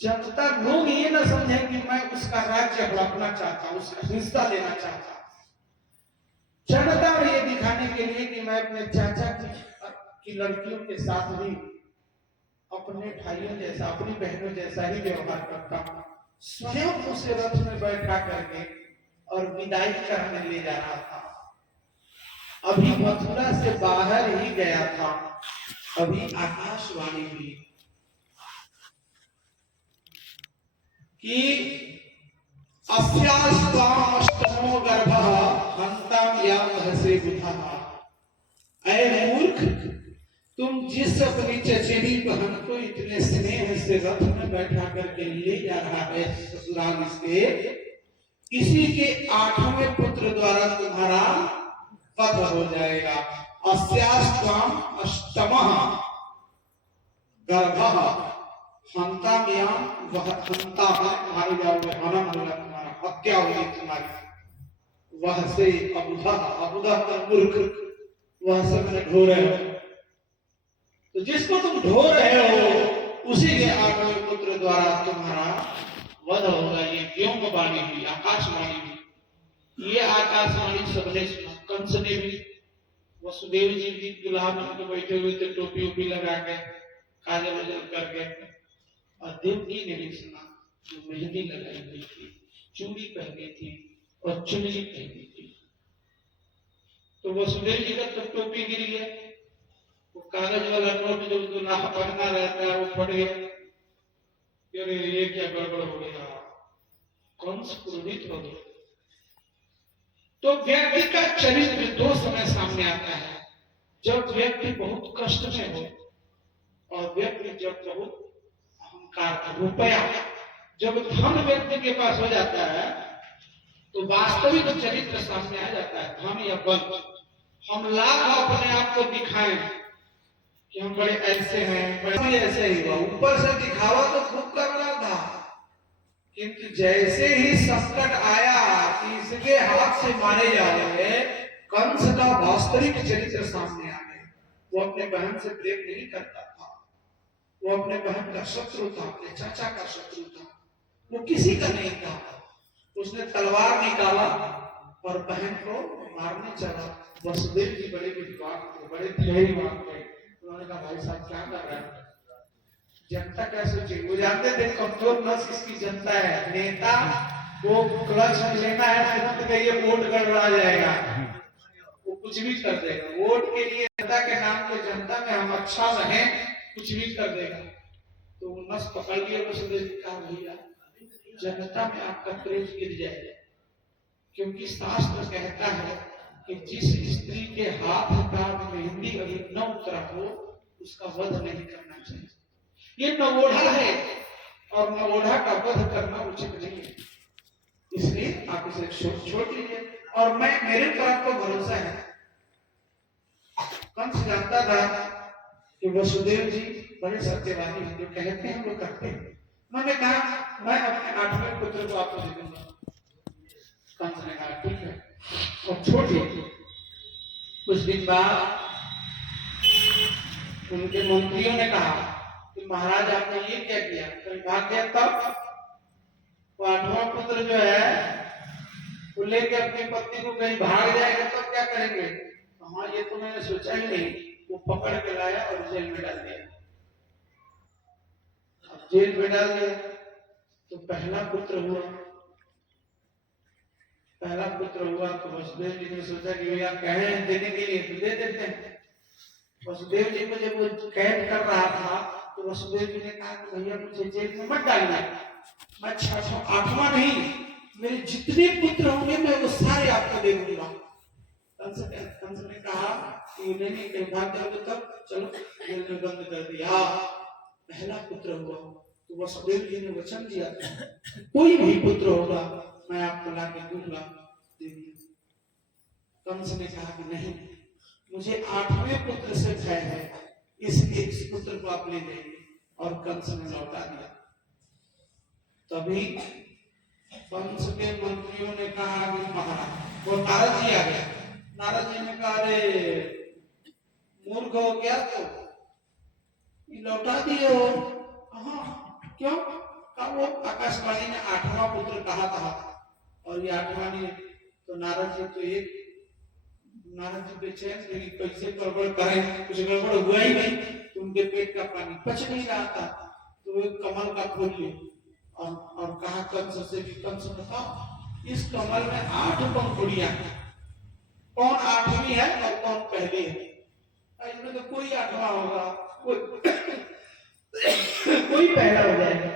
जब तक लोग ये न समझे कि मैं उसका राज्य हड़पना चाहता, उसका हिस्सा लेना चाहता, जनता में ये दिखाने के लिए कि मैं अपने चाचा की लड़कियों के साथ भी अपने भाइयों जैसा, अपनी बहनों जैसा ही व्यवहार करता हूं, स्वयं उसे रथ में बैठा करके और विदाई कराने ले जा रहा था। अभी मथुरा से बाहर ही गया था, अभी आकाशवाणी हुई कि अस्यास्तामष्टमो गर्भः हन्ताम यामहसे बुधः। ऐ मूर्ख, तुम जिस अपनी चचेरी बहन को इतने स्नेह से रथ में बैठा करके ले जा रहा है ससुराल इसके, इसी के 8वें पुत्र द्वारा तुम्हारा वध हो जाएगा। अस्यास्ताम अष्टमः गर्भः हन्ताम्याम, वह हन्ता मारे जाओगे, हनन होगा तुम्हारा, हत्या होगी तुम्हारी। वह से अबुधा, अबुधा का मूर्ख, वह से मैंने ढो रहे हो। तो जिसको तुम ढो रहे हो उसी के 8वें पुत्र द्वारा तुम्हारा वध होगा। ये व्योम वाणी हुई, आकाशवाणी हुई। ये आकाशवाणी सबने सुना, कंस ने भी, वसुदेव जी भी दुल्हा बन के बैठे हुए थे, टोपी ओपी लगा के, काजल वजल करके। और देवकी ने भी सुना, जो मेहंदी लगाई हुई थी, चूड़ी पहनी थी और चुनरी पहनी थी। तो वसुदेव जी का तो टोपी गिर गया, वो कागज वाला नोट जो दुल्हा पहना रहता है वो फट गया। अरे ये क्या गड़बड़ हो गया, कंस क्रोधित हो गया। तो व्यक्ति का चरित्र 2 समय सामने आता है, जब व्यक्ति बहुत कष्ट में हो और व्यक्ति जब बहुत अहंकार, रुपया, जब धन व्यक्ति के पास हो जाता है तो वास्तविक चरित्र सामने आ जाता है, धन या बल। हम लाख अपने आप को दिखाएं कि हम बड़े ऐसे हैं, बड़े ऐसे ही हुआ, ऊपर से दिखावा तो खूब कर रहा था, किंतु जैसे ही संकट आया कि इसके हाथ से मारे जाओगे, कंस का वास्तविक चरित्र सामने आ गया। वो अपने बहन से प्रेम नहीं करता था, वो अपने बहन का शत्रु था, अपने चाचा का शत्रु था, वो किसी का नहीं था। उसने तलवार निकाला और बहन को मारने चला। वसुदेव जी बड़े विद्वान थे, बड़े धैर्यवान थे। उन्होंने कहा भाई साहब क्या कर रहे हैं, जनता क्या सोचेगी। वो जानते थे कमजोर नस इसकी जनता है, नेता वो क्लच लेना है तुरंत का ये वोट गड़बड़ा जाएगा, वो कुछ भी कर देगा वोट के लिए, नेता के नाम पे जनता में हम अच्छा रहे कुछ भी कर देगा। तो वो नस पकड़ लिया वसुदेव जी का, भैया जनता में आपका प्रेम गिर जाएगा, क्योंकि शास्त्र कहता है कि जिस स्त्री के हाथ का मेहंदी अभी न उतरा हो उसका वध नहीं करना चाहिए। ये नवोढ़ा है और नवोढ़ा का वध करना उचित नहीं है, इसलिए आप इसे छोड़ लीजिए। और मेरे पर आपको भरोसा है, कंस जानता था कि वसुदेव जी बड़े सत्यवादी हैं, जो कहते हैं वो करते हैं। उन्होंने कहा मैं अपने 8वें पुत्र को आपको दे दूंगा। कंस ने कहा ठीक है, और छोड़िए। कुछ दिन बाद उनके मंत्रियों ने कहा कि महाराज आपने ये क्या किया, कहीं भाग गया तब? वो 8वां पुत्र जो है वो लेके अपनी पत्नी को कहीं भाग जाएगा तब क्या करेंगे? हाँ ये तो मैंने सोचा ही नहीं। वो पकड़ के लाया और जेल में डाल दिया। अब जेल में डाल दिया तो पहला पुत्र हुआ तो वसुदेव जी ने सोचा कि भैया कहे देने के लिए तो दे देते हैं। वसुदेव जी को जब वो कैद कर रहा था तो वसुदेव जी ने कहा कि भैया मुझे जेल में मत डालना, मैं 8वां नहीं, मेरे जितने पुत्र होंगे मैं वो सारे आपको दे दूंगा। कंस ने कहा कि नहीं कहीं भाग जाओगे तब चलो, जेल में बंद कर दिया। पहला पुत्र हुआ तो वसुदेव जी ने वचन दिया कोई भी पुत्र होगा मैं आपको ला के दूंगा। कंस ने कहा कि नहीं, मुझे 8वें पुत्र से भय है, इसलिए इस पुत्र को आप ले लेंगे। और कंस ने लौटा दिया। तभी कंस के मंत्रियों ने कहा कि महाराज, वो नारद जी आ गया। नारद जी ने कहा अरे मूर्ख हो गया, तो लौटा दिए हो? हाँ क्यों? कहा वो आकाशवाणी ने 8वां पुत्र कहा था और ये 8वां नहीं। तो नारद जी बेचैन थे कि कैसे गड़बड़ करें, कुछ गड़बड़ हुआ ही नहीं, उनके पेट का पानी पच नहीं रहा था। तो एक कमल का खोल लिए और कहा कंस से कि कंस बताओ इस कमल में 8 पंखुड़ियां हैं, कौन 8वीं है और कौन पहली है? इसमें तो कोई 8वां होगा, कोई पहला हो जाएगा।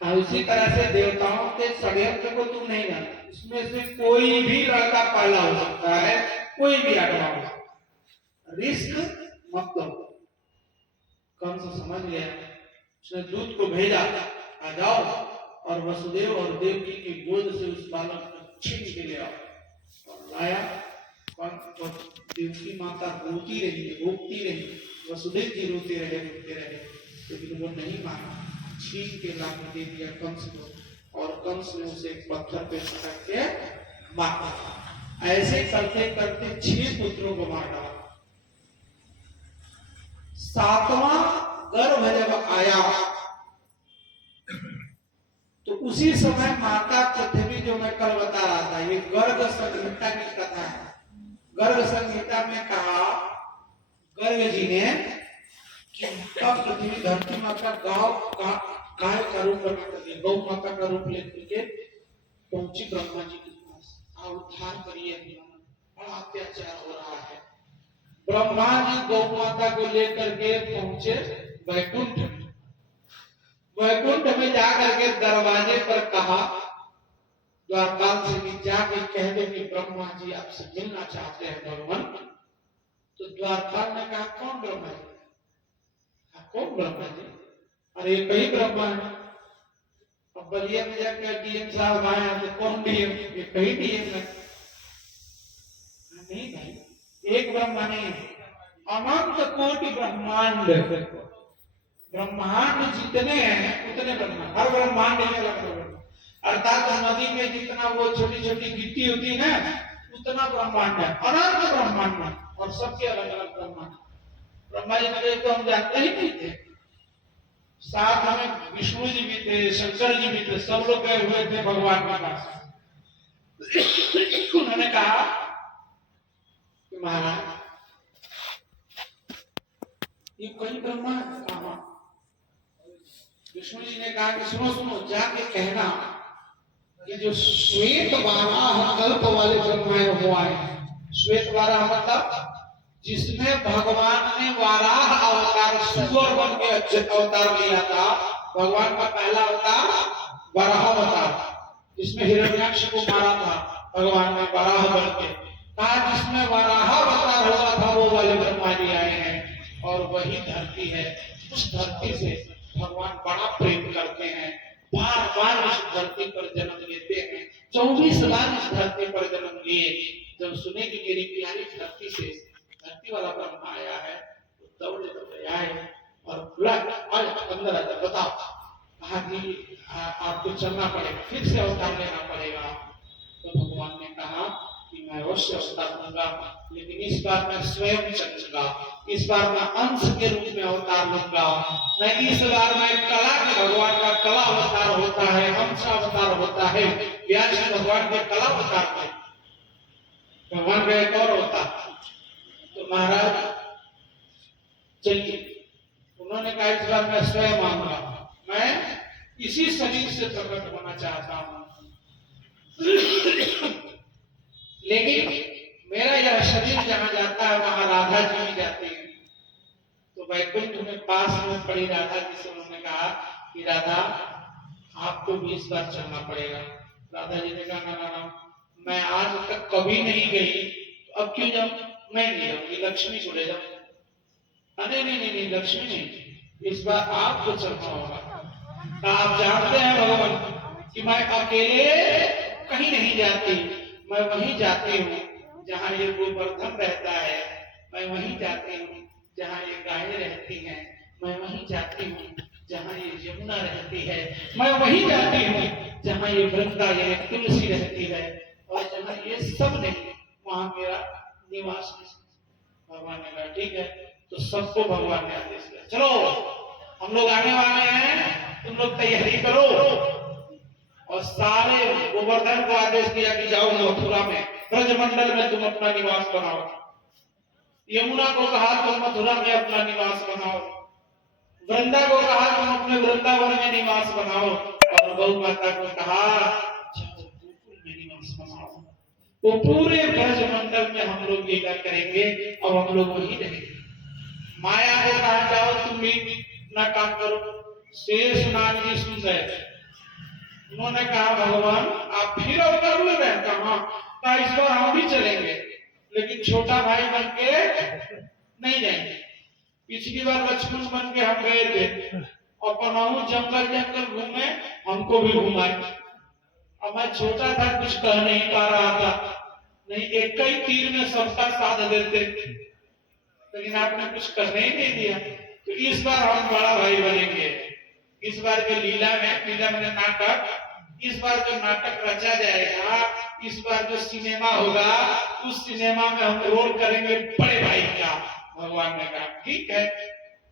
उसी तरह से देवताओं के षड्यंत्र को तुम नहीं जानते, इसमें से कोई भी लड़का पहला हो सकता है, कोई भी 8वां हो सकता है, रिस्क मत लो। कंस समझ गया, उसने दूत को भेजा आ जाओ और वसुदेव और देवकी की गोद से उस बालक को छीन के ले आओ। और लाया, देवकी माता रोती रही, वसुदेव जी रोते रहे, लेकिन वो नहीं माना, छीन के ला दे दिया कंस को। और कंस ने उसे पत्थर पे पटक के मारा। ऐसे करते करते 6 पुत्रों को मार डाला। 7वां गर्भ जब आया तो उसी समय माता पृथ्वी, जो मैं कल बता रहा था, ये गर्ग संहिता की कथा है। गर्ग संहिता में कहा गर्ग जी ने कि पृथ्वी धरती माता गाय का रूप बना दिया, गौ माता का रूप लेकर के पहुंची ब्रह्मा जी के पास, उद्धार करिए, बड़ा अत्याचार हो रहा है। ब्रह्मा जी गौ माता को लेकर के पहुंचे वैकुंठ में जाकर के दरवाजे पर कहा, द्वारपाल से भी जाके कह दे कि ब्रह्मा जी आपसे मिलना चाहते हैं भगवान। तो द्वारपाल ने कहा कौन ब्रह्मा जी? कौन ब्रह्मा जी? अरे कई ब्रह्मा है। अब बलिया में जाकर डीएम साहब आए तो कौन डीएम, ये कहीं डीएम है नहीं भाई, एक ब्रह्मा नहीं है, अनंत कोटि ब्रह्मांड, ब्रह्मांड जितने हैं उतने ब्रह्मांड, हर ब्रह्मांड में अलग अलग, अर्थात नदी में जितना वो छोटी छोटी गिट्टी होती है ना उतना ब्रह्मांड है, अनंत ब्रह्मांड है, और सबके अलग अलग ब्रह्मांड। ब्रह्मा जी ने तो हम जानते ही नहीं थे, साथ में विष्णु जी भी थे, शंकर जी भी थे, सब लोग गए हुए थे भगवान के पास। उन्होंने कहा कि महाराज ये कोई ब्रह्मा कहा? विष्णु जी ने कहा कि सुनो सुनो, जाके कहना कि जो श्वेत वाराह कल्प वाले ब्रह्मा हुआ है, श्वेत वाराह मतलब जिसमें भगवान ने वाराह अवतार सुअर बन के अवतार लिया था, भगवान का पहला अवतार वराह अवतार, जिसमें हिरण्याक्ष को मारा था भगवान ने वराह बन के, कहा जिसमें वराह अवतार हुआ था वो वाले ब्रह्मा जी आए हैं, और वही धरती है, उस धरती से भगवान बड़ा प्रेम करते हैं, बार बार इस धरती पर जन्म लेते हैं, 24 बार इस धरती पर जन्म लिए। जब सुने कि मेरी प्यारी धरती से धरती वाला ब्रह्मा आया है तो दौड़े दौड़े आए और बुला अंदर आकर बताओ, कहा कि आपको चलना पड़ेगा, फिर से अवतार लेना पड़ेगा। तो भगवान ने कहा कि मैं अवश्य अवतार लूंगा, लेकिन इस बार मैं स्वयं चलूंगा, इस बार मैं अंश के रूप में अवतार लूंगा, नहीं इस बार मैं कला के, भगवान का कला अवतार होता है, अंश अवतार होता है, व्यास भगवान के कला अवतार है, भगवान का एक और अवतार। तो महाराज चलिए, उन्होंने कहा इस बार मैं स्वयं आऊंगा, मैं इसी शरीर से प्रकट होना चाहता हूं, लेकिन मेरा यह शरीर जहां जाता है वहां राधा जी भी जाते हैं। तो वैकुंठ में पास में पड़ी राधा जी से उन्होंने कहा कि राधा आपको भी इस बार चलना पड़ेगा। राधा जी ने कहा ना ना ना, मैं आज तक कभी नहीं गई, तो अब क्यों जाऊं, मैं नहीं जाऊंगी, लक्ष्मी को ले जाऊं। नहीं नहीं नहीं नहीं, लक्ष्मी नहीं, इस बार आपको चलना होगा। आप जानते हैं भगवान कि मैं अकेले कहीं नहीं जाती, मैं वहीं जाती हूँ जहाँ ये गोवर्धन रहता है, मैं वहीं जाती हूँ जहाँ ये गायें रहती हैं, मैं वहीं जाती हूँ जहाँ ये यमुना रहती है, मैं वहीं जाती हूँ जहाँ ये वृंदा ये तुलसी रहती है, और जहाँ ये सब नहीं वहां मेरा निवास है। भगवान ने कहा ठीक है। तो सबको भगवान ने आदेश दिया, चलो हम लोग आने वाले हैं, तुम लोग तैयारी करो। और सारे गोवर्धन को आदेश दिया कि जाओ मथुरा में, ब्रजमंडल में तुम अपना निवास बनाओ। यमुना को कहा तुम मथुरा में अपना निवास बनाओ, वृंदा को कहा तुम अपने वृंदावन में निवास बनाओ, और गौ माता को कहा गोकुल में निवास बनाओ। तो पूरे ब्रजमंडल में हम लोग लीला करेंगे और हम लोग वही रहेंगे। माया को कहा जाओ तुम भी अपना काम करो। शेष नाग जी सुन गए, उन्होंने कहा भगवान आप फिर अवतार ले रहे हैं, कहा इस बार हम भी चलेंगे, लेकिन छोटा भाई बन के नहीं जाएंगे। पिछली बार लक्ष्मण बन के हम गए थे, अपना जंगल जंगल घूमे, हमको भी घुमाए। अब मैं छोटा था, कुछ कह नहीं पा रहा था, नहीं एक ही तीर में सबका साथ देते, लेकिन आपने कुछ करने ही नहीं दिया। तो इस बार हम बड़ा भाई बनेंगे। इस बार के लीला में नाटक, इस बार जो नाटक रचा जाएगा, इस बार जो सिनेमा होगा, उस सिनेमा में हम रोल करेंगे बड़े भाई का। भगवान ने कहा ठीक है,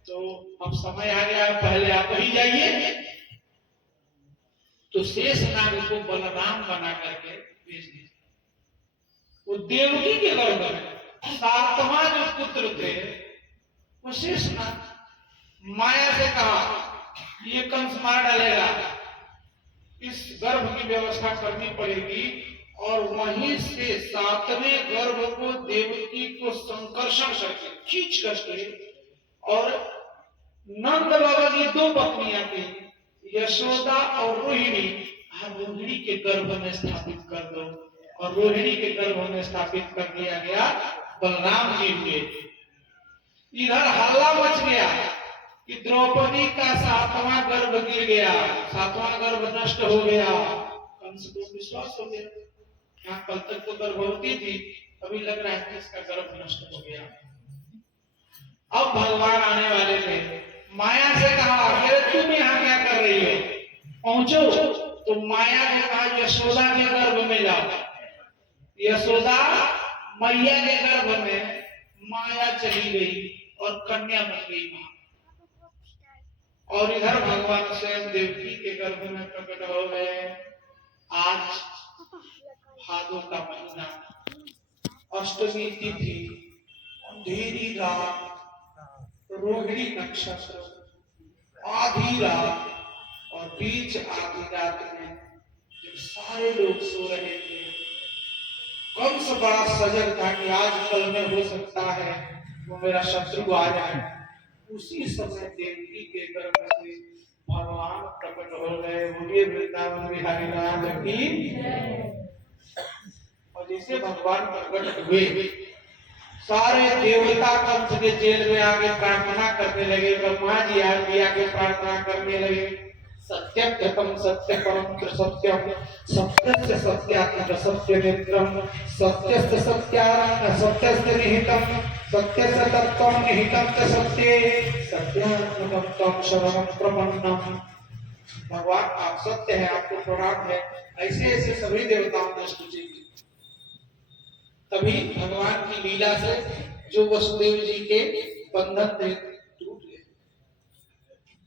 तो अब समय आ गया, पहले आप ही जाइए। तो शेष नाग को बलराम बना करके भेज दिया। वो देवकी के गर्भ में 7वां जो पुत्र थे वो शेष नाग। माया से कहा ये कंस मार डालेगा, इस गर्भ की व्यवस्था करनी पड़ेगी, और वहीं से 7वें गर्भ को देवकी को संकर्षण करके खींच करके, और नंद बाबा की 2 पत्नियां थी, यशोदा और रोहिणी, रोहिणी के गर्भ में स्थापित कर दो। और रोहिणी के गर्भ में स्थापित कर दिया गया, बलराम जी हुए। इधर हल्ला मच गया कि द्रौपदी का 7वां गर्भ गिर गया, 7वां गर्भ नष्ट हो गया। कंस को विश्वास हो गया, यहाँ कल तक तो गर्भवती थी, अभी लग रहा है कि इसका गर्भ नष्ट हो गया। अब भगवान आने वाले थे, माया से कहा अरे तुम यहाँ क्या कर रही हो, पहुंचो। तो माया ने कहा यशोदा के गर्भ में जाओ। यशोदा मैया के गर्भ में माया चली गई और कन्या बन गई मां। और इधर भगवान स्वयं देवकी के गर्भ में प्रकट हो गए। आज भादो का महीना, अष्टमी तिथि, अंधेरी रात, रोहिणी नक्षत्र, आधी रात, और बीच आधी रात में जब सारे लोग सो रहे थे, कंस बड़ा सजग था कि आज कल में हो सकता है वो मेरा शत्रु आ जाए। उसी समय देवकी के गर्भ से भगवान प्रकट हो गए। बोलिए वृंदावन बिहारी राम की। और जैसे भगवान प्रकट हुए, सारे देवता कंस के जेल में आके प्रार्थना करने लगे। ब्रह्मा जी आके प्रार्थना करने लगे, सत्यम घटम सत्य परम सत्यम, सत्यस्य सत्यात्मक सत्य नेत्रम, सत्यस्य सत्यात्मक सत्यस्य निहितम, सत्यस्य तत्त्वम निहितम च सत्ये, सत्यात्मकम तम शरणं प्रपन्नम। भगवान आप सत्य है, आपको प्रणाम है। ऐसे ऐसे सभी देवताओं ने स्तुति की। तभी भगवान की लीला से जो वसुदेव जी के बंधन थे टूट गए,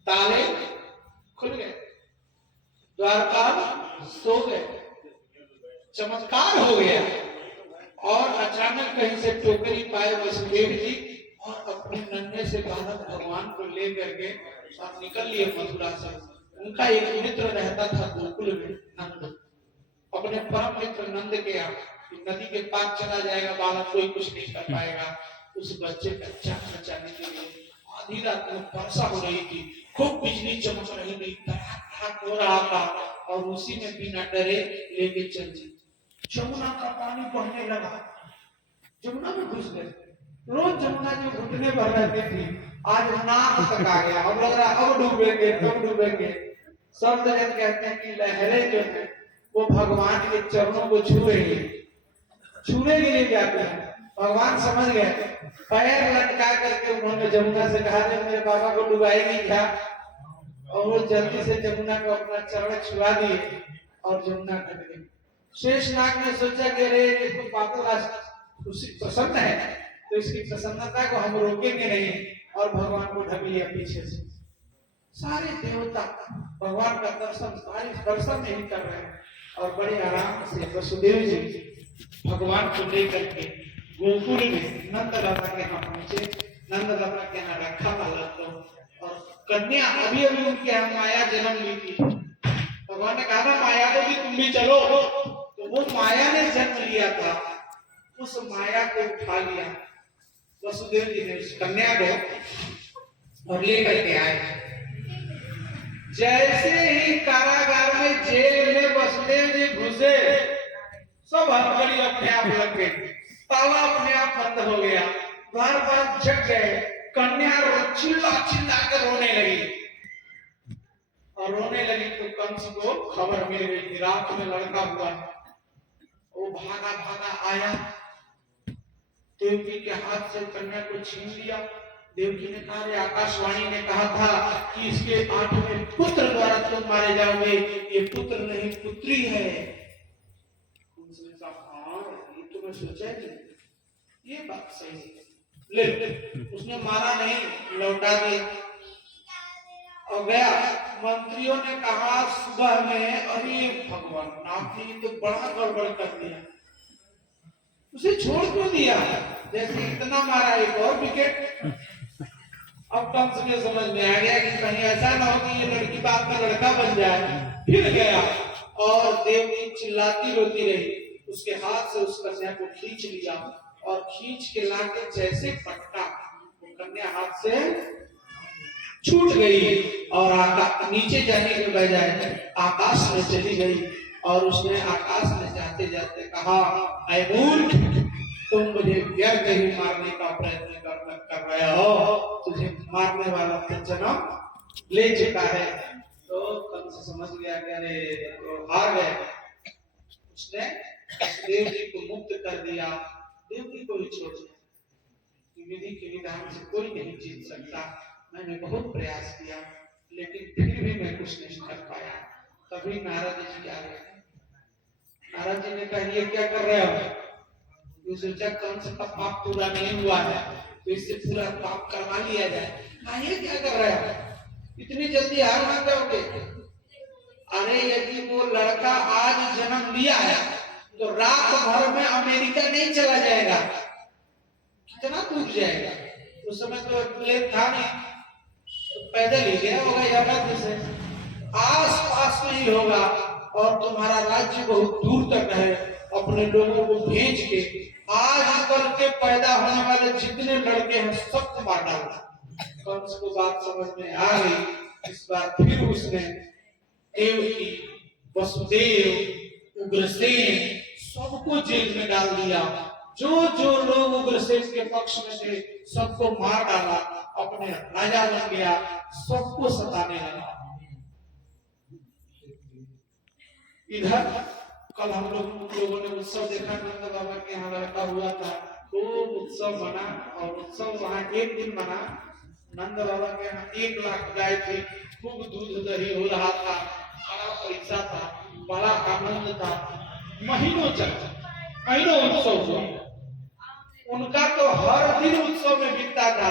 ताले खुल गए, द्वारपाल सो गए, चमत्कार हो गया। और अचानक कहीं से टोकरी पाए वसुदेव जी और अपने नन्हे से बालक भगवान को ले करके और निकल लिए मथुरा से। उनका एक मित्र रहता था गोकुल में, नंद, अपने परम मित्र नंद के यहाँ। नदी के पार चला जाएगा बालक, कोई कुछ नहीं कर पाएगा। उस बच्चे का जान बचाने के लिए आधी रात में वर्षा हो रही थी, खूब बिजली चमक रही थी, धड़ाक हो रहा था, और उसी में बिना डरे लेके चल दी। जमुना का पानी बहने लगा, जमुना में घुस गए। रोज जमुना जो घुटने भर रहती थी, आज नाक तक आ गया। अब लग रहा अब डूबेंगे, कब डूबेंगे। सब जगत कहते हैं कि लहरें जो है वो भगवान के चरणों को छू रही है। छूने के लिए जाते हैं, भगवान समझ गए, पैर लटका करके उन्होंने जमुना से कहा मेरे बाबा को डुबाएगी क्या। और वो जल्दी से जमुना को अपना चरण छुआ दिए और जमुना कट गई। शेषनाग ने सोचा कि अरे इसको पागल उसी प्रसन्न है, तो इसकी प्रसन्नता को हम रोकेंगे नहीं, और भगवान को ढक लिया पीछे से। सारे देवता भगवान का दर्शन नहीं कर रहे हैं, और बड़े आराम से वसुदेव जी भगवान को लेकर के गोकुल में नंद दादा के यहाँ पहुंचे। नंद दादा के यहाँ रखा बालक को, और कन्या अभी अभी उनके यहाँ माया जन्म ली थी। भगवान ने कहा था माया को भी तुम भी चलो, तो वो माया ने जन्म लिया था, उस माया को उठा लिया वसुदेव जी ने, उस कन्या को, और लेकर के आए। जैसे ही कारागार में जेल में वसुदेव जी घुसे, सब हथकड़ी अपने आप लग गई, ताला अपने आप बंद हो गया, द्वार पर जग गए। कन्या चिल्ला चिल्ला कर रोने लगी, और रोने लगी तो कंस को खबर मिल गई कि रात में लड़का हुआ। वो भागा भागा आया, देवकी के हाथ से कन्या को छीन लिया। देवकी ने कहा, आकाशवाणी ने कहा था कि इसके 8वें पुत्र द्वारा तुम मारे जाओगे, ये पुत्र नहीं पुत्री है। ये तो मैं सोचा नहीं, ये बात सही है, ले उसने मारा नहीं, लौटा दिया और गया। मंत्रियों ने कहा सुबह में, अरे भगवान आपने तो बड़ा गड़बड़ कर दिया, उसे छोड़ क्यों दिया, जैसे इतना मारा एक और विकेट। अब कंस ने समझ में आ गया कि कहीं ऐसा ना हो कि ये लड़की बाद में लड़का बन जाए। फिर गया और देवी चिल्लाती रोती रही, उसके हाथ से उस कन्या को खींच लिया, और खींच के लाके जैसे पटका, वो कन्या हाथ से छूट गई और नीचे जाने के बजाय आकाश में चली गई। और उसने आकाश में जाते जाते कहा, ऐ मूर्ख, तुम मुझे व्यर्थ ही मारने का प्रयत्न कर रहे हो, तुझे मारने वाला तो जन्म ले चुका है। तो कंस समझ गया कि अरे तो हार गए। उसने देव जी को मुक्त कर दिया। देव जी को भी छोड़ दिया, विधि के विधान से कोई नहीं जीत सकता। मैंने बहुत प्रयास किया लेकिन फिर भी मैं कुछ नहीं कर पाया। तभी नारद जी आ गए। नारद जी ने कहा ये क्या कर रहे हो? ये सोचा कंस का पाप पूरा नहीं हुआ है तो इससे पूरा पाप करवा लिया जाए। ये क्या कर रहे हो? इतनी जल्दी हार मान जाओगे? अरे यदि वो लड़का आज जन्म लिया है तो रात भर में अमेरिका नहीं चला जाएगा, कितना दूर जाएगा। उस समय तो प्लेन था नहीं, तो पैदल ही गया होगा यात्रा से, आस पास में ही होगा और तुम्हारा राज्य बहुत दूर तक है। अपने लोगों को भेज के आज कल के पैदा होने वाले जितने लड़के हैं सबको मार डाला। कंस को बात समझ में आ गई। इस बार फिर उसने देवकी, वसुदेव, उग्रसेन सबको जेल में डाल दिया। जो जो लोग उग्रसेन के पक्ष में थे सबको मार डाला, अपने राजा बन गया, सबको सताने लगा। इधर कल हम लोगों ने उत्सव देखा, नंद बाबा के यहाँ लड़का हुआ था, खूब उत्सव बना और उत्सव वहाँ एक दिन बना। नंद बाबा के यहाँ 1 लाख गाय थी, खूब दूध दही हो रहा था, बड़ा पैसा था, बड़ा आनंद था, महीनों चला, महीनों उत्सव हुआ। उनका तो हर दिन उत्सव में बीतता था।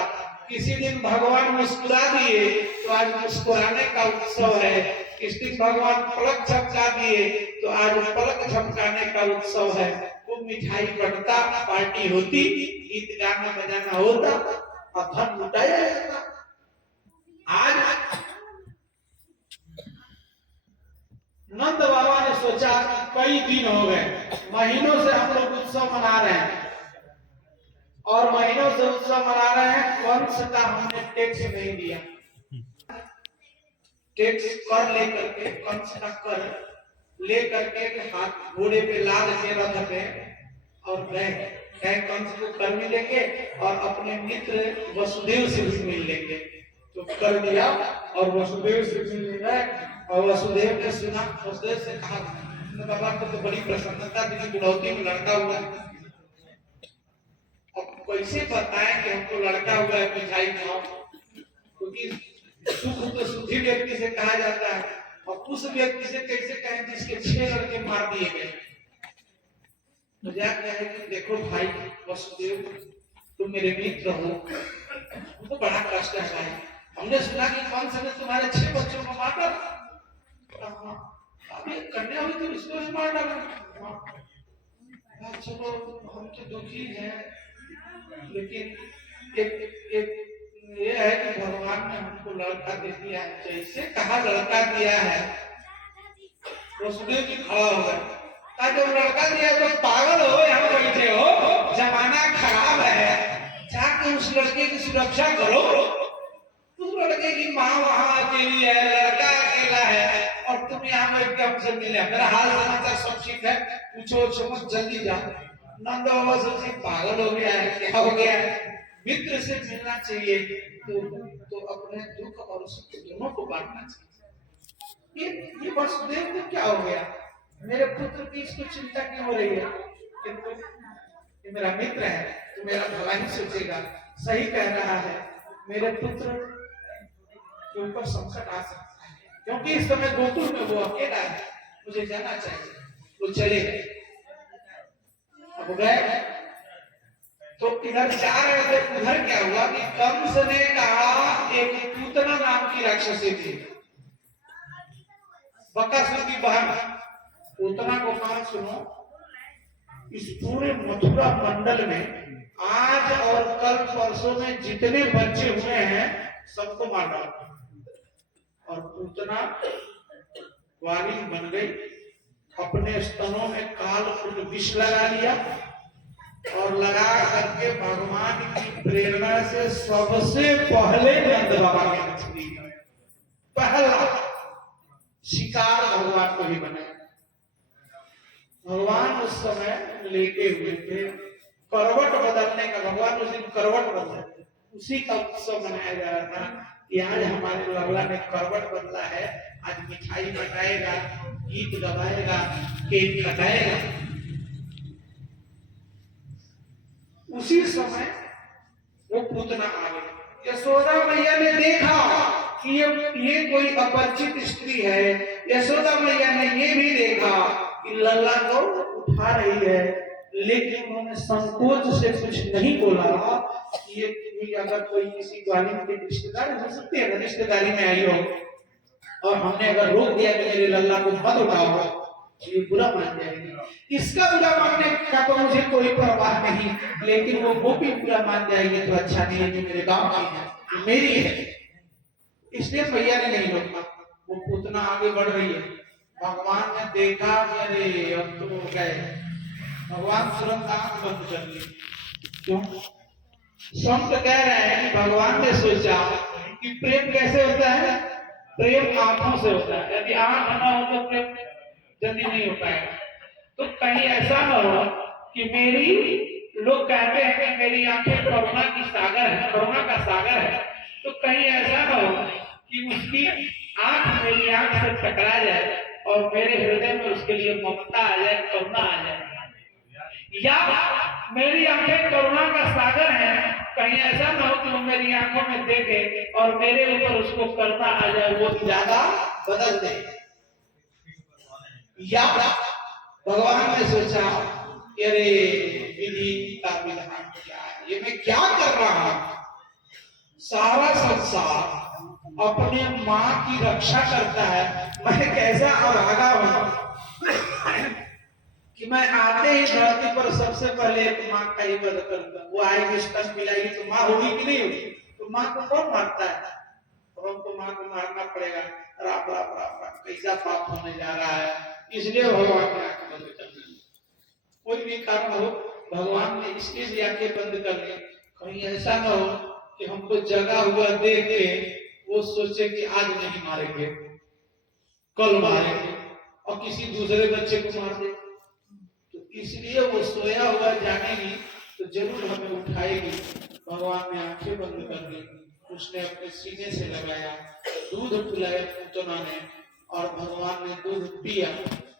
किसी दिन भगवान मुस्कुरा दिए तो आज मुस्कुराने का उत्सव है, किसी दिन भगवान पलक झपका दिए तो आज पलक झपकाने का उत्सव है। वो मिठाई बंटता, पार्टी होती, गीत गाना बजाना होता और धन लुटाया जाता। आज नंद बाबा ने सोचा कई दिन हो गए, महीनों से हम लोग उत्सव मना रहे हैं और महीनों से उत्सव मना रहे हैं, कंस का हमने टैक्स नहीं दिया। टैक्स कर लेकर के, कंस का कर लेकर के हाथ घोड़े पे लाद के रथ पे और गए कंस को कर मिलेंगे और अपने मित्र वसुदेव से भी मिल लेंगे। तो कर दिया और वसुदेव से मिल गए और वसुदेव ने सुना, वसुदेव से कहा बाबा को तो बड़ी प्रसन्नता थी, बुढ़ौती में लड़का हुआ, अब कैसे बताएं कि हमको लड़का हुआ है, मिठाई खाओ, क्योंकि सुख तो सुखी व्यक्ति से कहा जाता है और उस व्यक्ति से कैसे कहें जिसके 6 लड़के मार दिए गए। मजाक है कि देखो भाई वसुदेव, तुम मेरे मित्र हो, तो बड़ा कष्ट है भाई, हमने सुना कि कंस ने तुम्हारे 6 बच्चों को मार डाला, अभी कन्या हुई थी उसको भी मार डाला। चलो हम तो दुखी हैं, लेकिन एक ये है कि भगवान ने हमको लड़का दे दिया है, जैसे कहा लड़का दिया है। वसुदेव जी खड़ा हो गए, जब लड़का दिया तो पागल हो, यहाँ बैठे हो, जमाना खराब है, जाके उस लड़के की सुरक्षा करो। उस लड़के की माँ वहाँ अकेली है, लड़का अकेला है और तुम यहाँ बैठ के हमसे मिले, मेरा हाल समाचार सब ठीक है, पूछो मत, जल्दी जाओ। नंद बाबा सोचे पागल हो गया है, क्या हो गया है, मित्र से मिलना चाहिए तो अपने दुख और सुख दोनों को बांटना चाहिए। ये वसुदेव को क्या हो गया, मेरे पुत्र की इसको चिंता क्यों हो रही है, किंतु ये मेरा मित्र है तो मेरा भला ही सोचेगा, सही कह रहा है, मेरे पुत्र के ऊपर संकट आ सकता है, क्योंकि इस समय गोकुल में वो अकेला है, मुझे जाना चाहिए। वो चले गए, अब गए तो इधर जा रहे थे, उधर क्या हुआ कि कंस ने कहा, एक पूतना नाम की राक्षसी थी, बकासुर की बहन, पूतना को कहा सुनो, इस पूरे मथुरा मंडल में आज और कल परसों में जितने बच्चे हुए हैं सबको मार डालो। और पूतना वाली बन गई, अपने स्तनों में काल विष लगा लिया और लगा करके भगवान की प्रेरणा से सबसे पहले नंद बाबा के मछली पहला शिकार भगवान को ही बनाया। भगवान उस समय लेटे हुए थे, करवट बदलने का, भगवान उस दिन करवट बदले, उसी का उत्सव मनाया जा रहा था कि आज हमारे लल्ला ने करवट बदला है, आज मिठाई बटाएगा, गीत गवाएगा, केक कटाएगा। उसी समय वो पूतना आ गई। यशोदा मैया ने देखा कि ये कोई अपरिचित स्त्री है। यशोदा मैया ने ये भी देखा कि लल्ला को उठा रही है, लेकिन उन्होंने संकोच से कुछ नहीं बोला। ये अगर कोई किसी ग्वालिन के रिश्तेदार हो सकते हैं, रिश्तेदारी में आई हो और हमने अगर रोक दिया कि मेरे लल्ला को मत उठाओ, ये बुरा मान जाएगी। इसका बुरा मानने का तो मुझे कोई परवाह नहीं, लेकिन वो गोपी बुरा मान जाएगी तो अच्छा नहीं है, जो मेरे गांव की है, मेरी है। इसलिए भैया ने नहीं रोका। वो पूतना आगे बढ़ रही है। भगवान ने देखा कि अरे अब तो गए। भगवान तुरंत आंख बंद कर ली। क्यों? संत कह रहे हैं कि भगवान ने सोचा कि प्रेम कैसे होता है? प्रेम आंखों से होता है। यदि आंख ना हो तो प्रेम जल्दी नहीं हो पाएगा। तो कहीं ऐसा न हो कि लोग कहते हैं कि मेरी आंखें करुणा की सागर है, करुणा का सागर है, तो कहीं ऐसा न हो कि उसकी आंख मेरी आंख से टकरा जाए और मेरे हृदय में उसके लिए ममता आ जाए, करुणा आ जाए। या मेरी आंखें करुणा का सागर है, कहीं ऐसा न हो कि वो मेरी आंखों में देखे और मेरे ऊपर उसको करुणा आ जाए, वो ज्यादा बदल दे। या भगवान ने सोचा कि अरे विधि का विधान क्या है, ये मैं क्या कर रहा हूं? सारा संसार अपने माँ की रक्षा करता है, मैं कैसा अभागा हूं कि मैं आते ही धरती पर सबसे पहले एक माँ का ही वध करूंगा। वो आएगी, स्तन पिलाएगी तो माँ होगी कि नहीं होगी? तो माँ को कौन मारता है? तो हमको माँ को मारना पड़ेगा। राम राम राम राम, कैसा पाप होने जा रहा है। इसलिए भगवान ने आंखें बंद कर ली। कोई भी कारण हो, भगवान ने इसलिए आंखें बंद कर ली, कहीं ऐसा न हो कि हमको जगा हुआ देख के वो सोचे कि आज नहीं मारेंगे, कल मारेंगे और किसी दूसरे बच्चे को मार दे। तो इसलिए वो सोया हुआ जानेगी तो जरूर हमें उठाएगी। भगवान ने आंखें बंद कर दी। उसने अपने सीने से लगाया, दूध पिलाया पूतना ने, और भगवान ने दूध पिया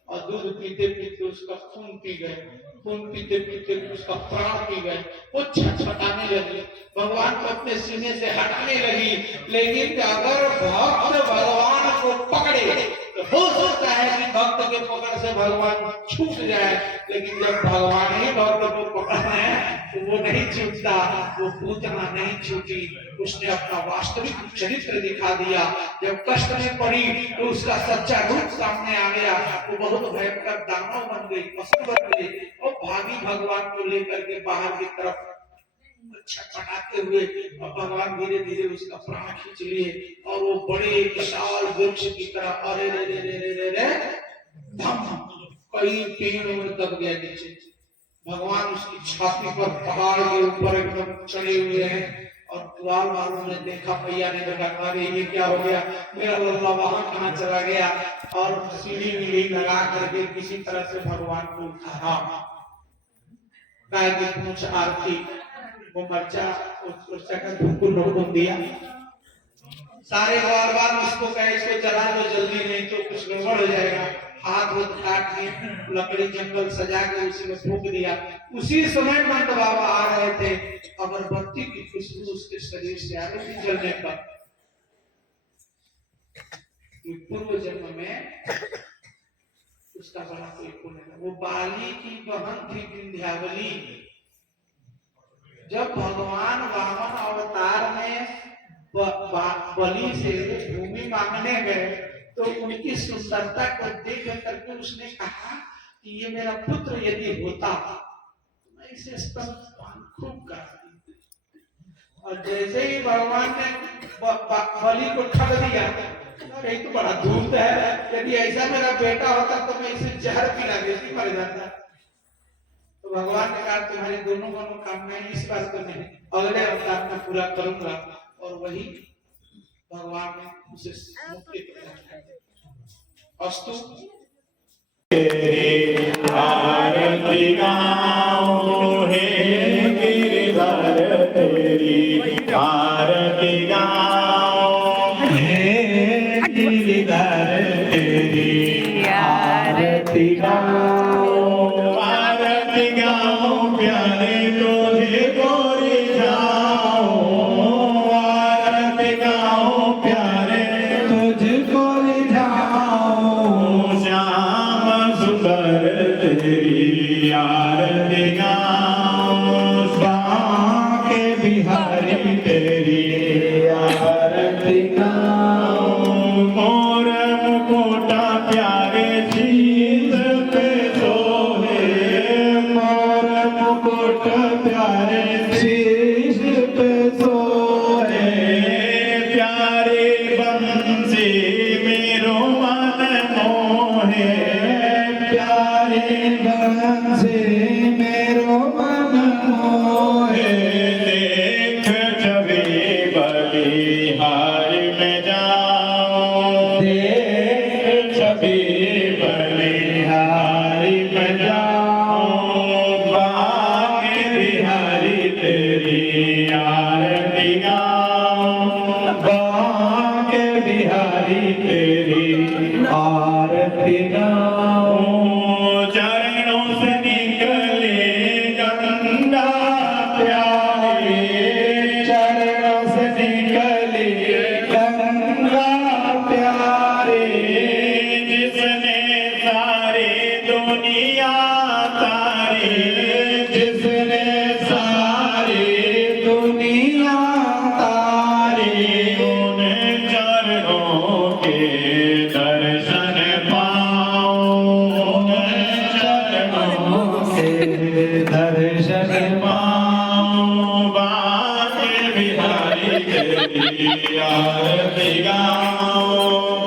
और दूध पीते पीते उसका खून पी गए। खून पीते पीते उसका प्राण पी गए। वो छटपटाने लगी, भगवान को अपने सीने से हटाने लगी। लेकिन अगर भक्त भगवान को पकड़े तो हो सकता है कि भक्त के पकड़ से भगवान छूट जाए, लेकिन जब भगवान ही भक्त को पकड़ना है तो वो नहीं छूटता। वो पूतना नहीं छूटी, उसने अपना वास्तविक चरित्र दिखा दिया। जब कष्ट में पड़ी तो उसका सच्चा रूप सामने आ गया। वो बहुत भयंकर दानव बन गई, पशु बन गई और भागी भगवान को लेकर के बाहर की तरफ छटपटाते हुए, और भगवान धीरे धीरे उसका प्राण खींच लिए और वो बड़े विशाल वृक्ष की तरह अरे रे रे रे रे रे धम कई पेड़ में दब गया नीचे। भगवान उसकी छाती पर पहाड़ के ऊपर एकदम चढ़े हुए हैं। और द्वार वालों ने देखा, भैया ने देखा, अरे ये क्या हो गया, मेरा लल्ला वहां कहाँ चला गया। और सीढ़ी वीढ़ी लगा करके किसी तरह से भगवान को उठाया। गाय की पूंछ आरती, वो मर्चा का बिल्कुल लोग दिया। सारे बार बार उसको कहे इसको जला दो जल्दी, नहीं तो कुछ गड़बड़ हो जाएगा। हाथ काट के लकड़ी जंगल सजा के उसी में फूंक दिया। उसी समय नंद बाबा आ रहे थे, अगरबत्ती की खुशबू उसके शरीर से आ रही थी जलने पर। पूर्व जन्म में उसका बड़ा कोई पुण्य था। वो बाली की बहन थी विंध्यावली। जब भगवान वामन अवतार में बलि से भूमि मांगने गए तो उनकी सुंदरता को देख करके उसने कहा कि ये मेरा पुत्र यदि होता तो मैं इसे स्तनपान खूब करती। और जैसे ही भगवान ने बलि को ठग दिया, अरे तो बड़ा धूर्त है, यदि ऐसा मेरा बेटा होता तो मैं इसे जहर पिला देती, मर जाता। तो भगवान ने कहा तुम्हारी दोनों मनोकामनाएं इस बार तो नहीं, अगले अवतार में पूरा करूंगा। और वही भगवान ने उसे मुक्ति प्रदान की। अस्तु आरती गाओ हे आरती गाओ प्यारे तुझे गोरी जाओ आरती गाओ प्यारे तुझको रिझाओ श्याम सुंदर तेरी आरती गाओ श्याम के बिहारी तेरी आरती गाओ मोर मुकुटा प्यारे शीत पे सोहे मोर मुकुट प्यारे शीश पे सोहे प्यारे बंसी मेरो मन मोहे प्यारे बंसी मेरो मन मोहे देख छवि बलिहारी में जाओ देख छवि बलिहारी में जाओ बाग बिहारी तेरी आरती गाओ बाग बिहारी तेरी आरती गाओ चरणों से निकले गंगा प्यारी चरणों से निकली गंगा प्यारी जिसने सारी दुनिया तारी जिसने सारी दुनिया तारी उन चरणों के दर्शन पाओ उन चरणों के दर्शन पाओ बाके बिहारी तेरी आरती गाओ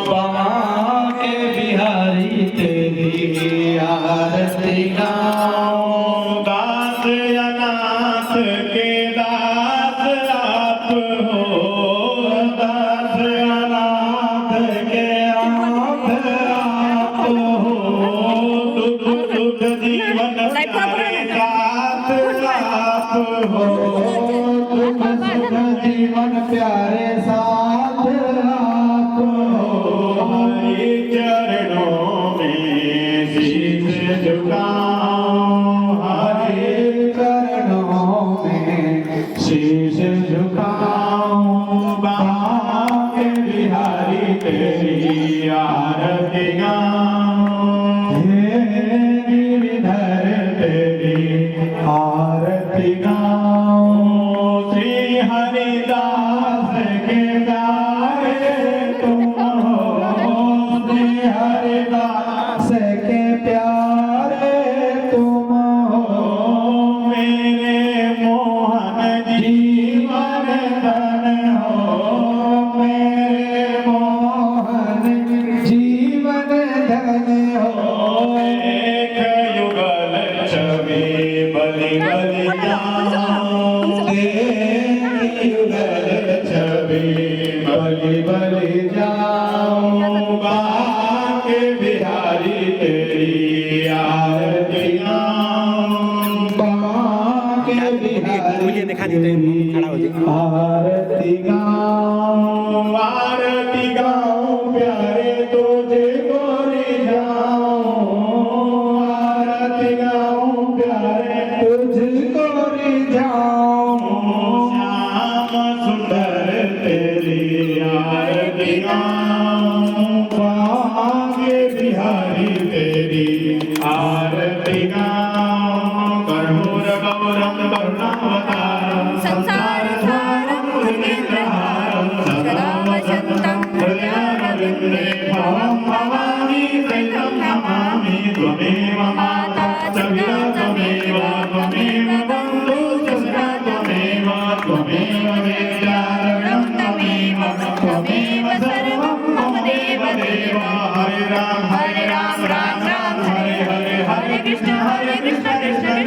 बाके बिहारी तेरी आरती गाओ दास अनाथ के दास आप हो दास अनाथ के आप हो दुख सुख जीवन प्यारे साथ आप हो दुख सुख जीवन प्यारे साथ आप हो हरि चरणों में शीश झुकाओ हरि चरणों में शीश झुकाओ बाके बिहारी तेरी आरती गाओ हे गिरिधर तेरी आरती गाओ श्री हरिदास के प्यारे तुम हो श्री हरिदास के प्यारे तुम हो मेरे मोहन जीवन धन हो मेरे मोहन जीवन धन हो एक युगल छवि बलि बलि जाओ एक युगल छवि बलि बलि जाओ बाके बिहारी तेरी आरती गाओ बाके बिहारी तेरी आरती गाओ आरती गाओ प्यारे तुझे गोरी जाओ आरती गाओ प्यारे तुझको रिझाओ श्याम सुंदर तेरी आरती गाओ बाके बिहारी तेरी आरती गाओ कर्पूर गौरम करुणावतारम संसार सारम भुजगेन्द्रहारम सदा वसंतं हृदयारविन्दे भवं भवानी सहितं नमामि त्वमेव माता सविता त्वमेव त्वमेव बन्धुश्च सखा त्वमेव त्वमेव वेद्यारणं त्वमेव त्वमेव सर्वं मम देव देव हरे राम राम राम हरे हरे हरे कृष्ण कृष्ण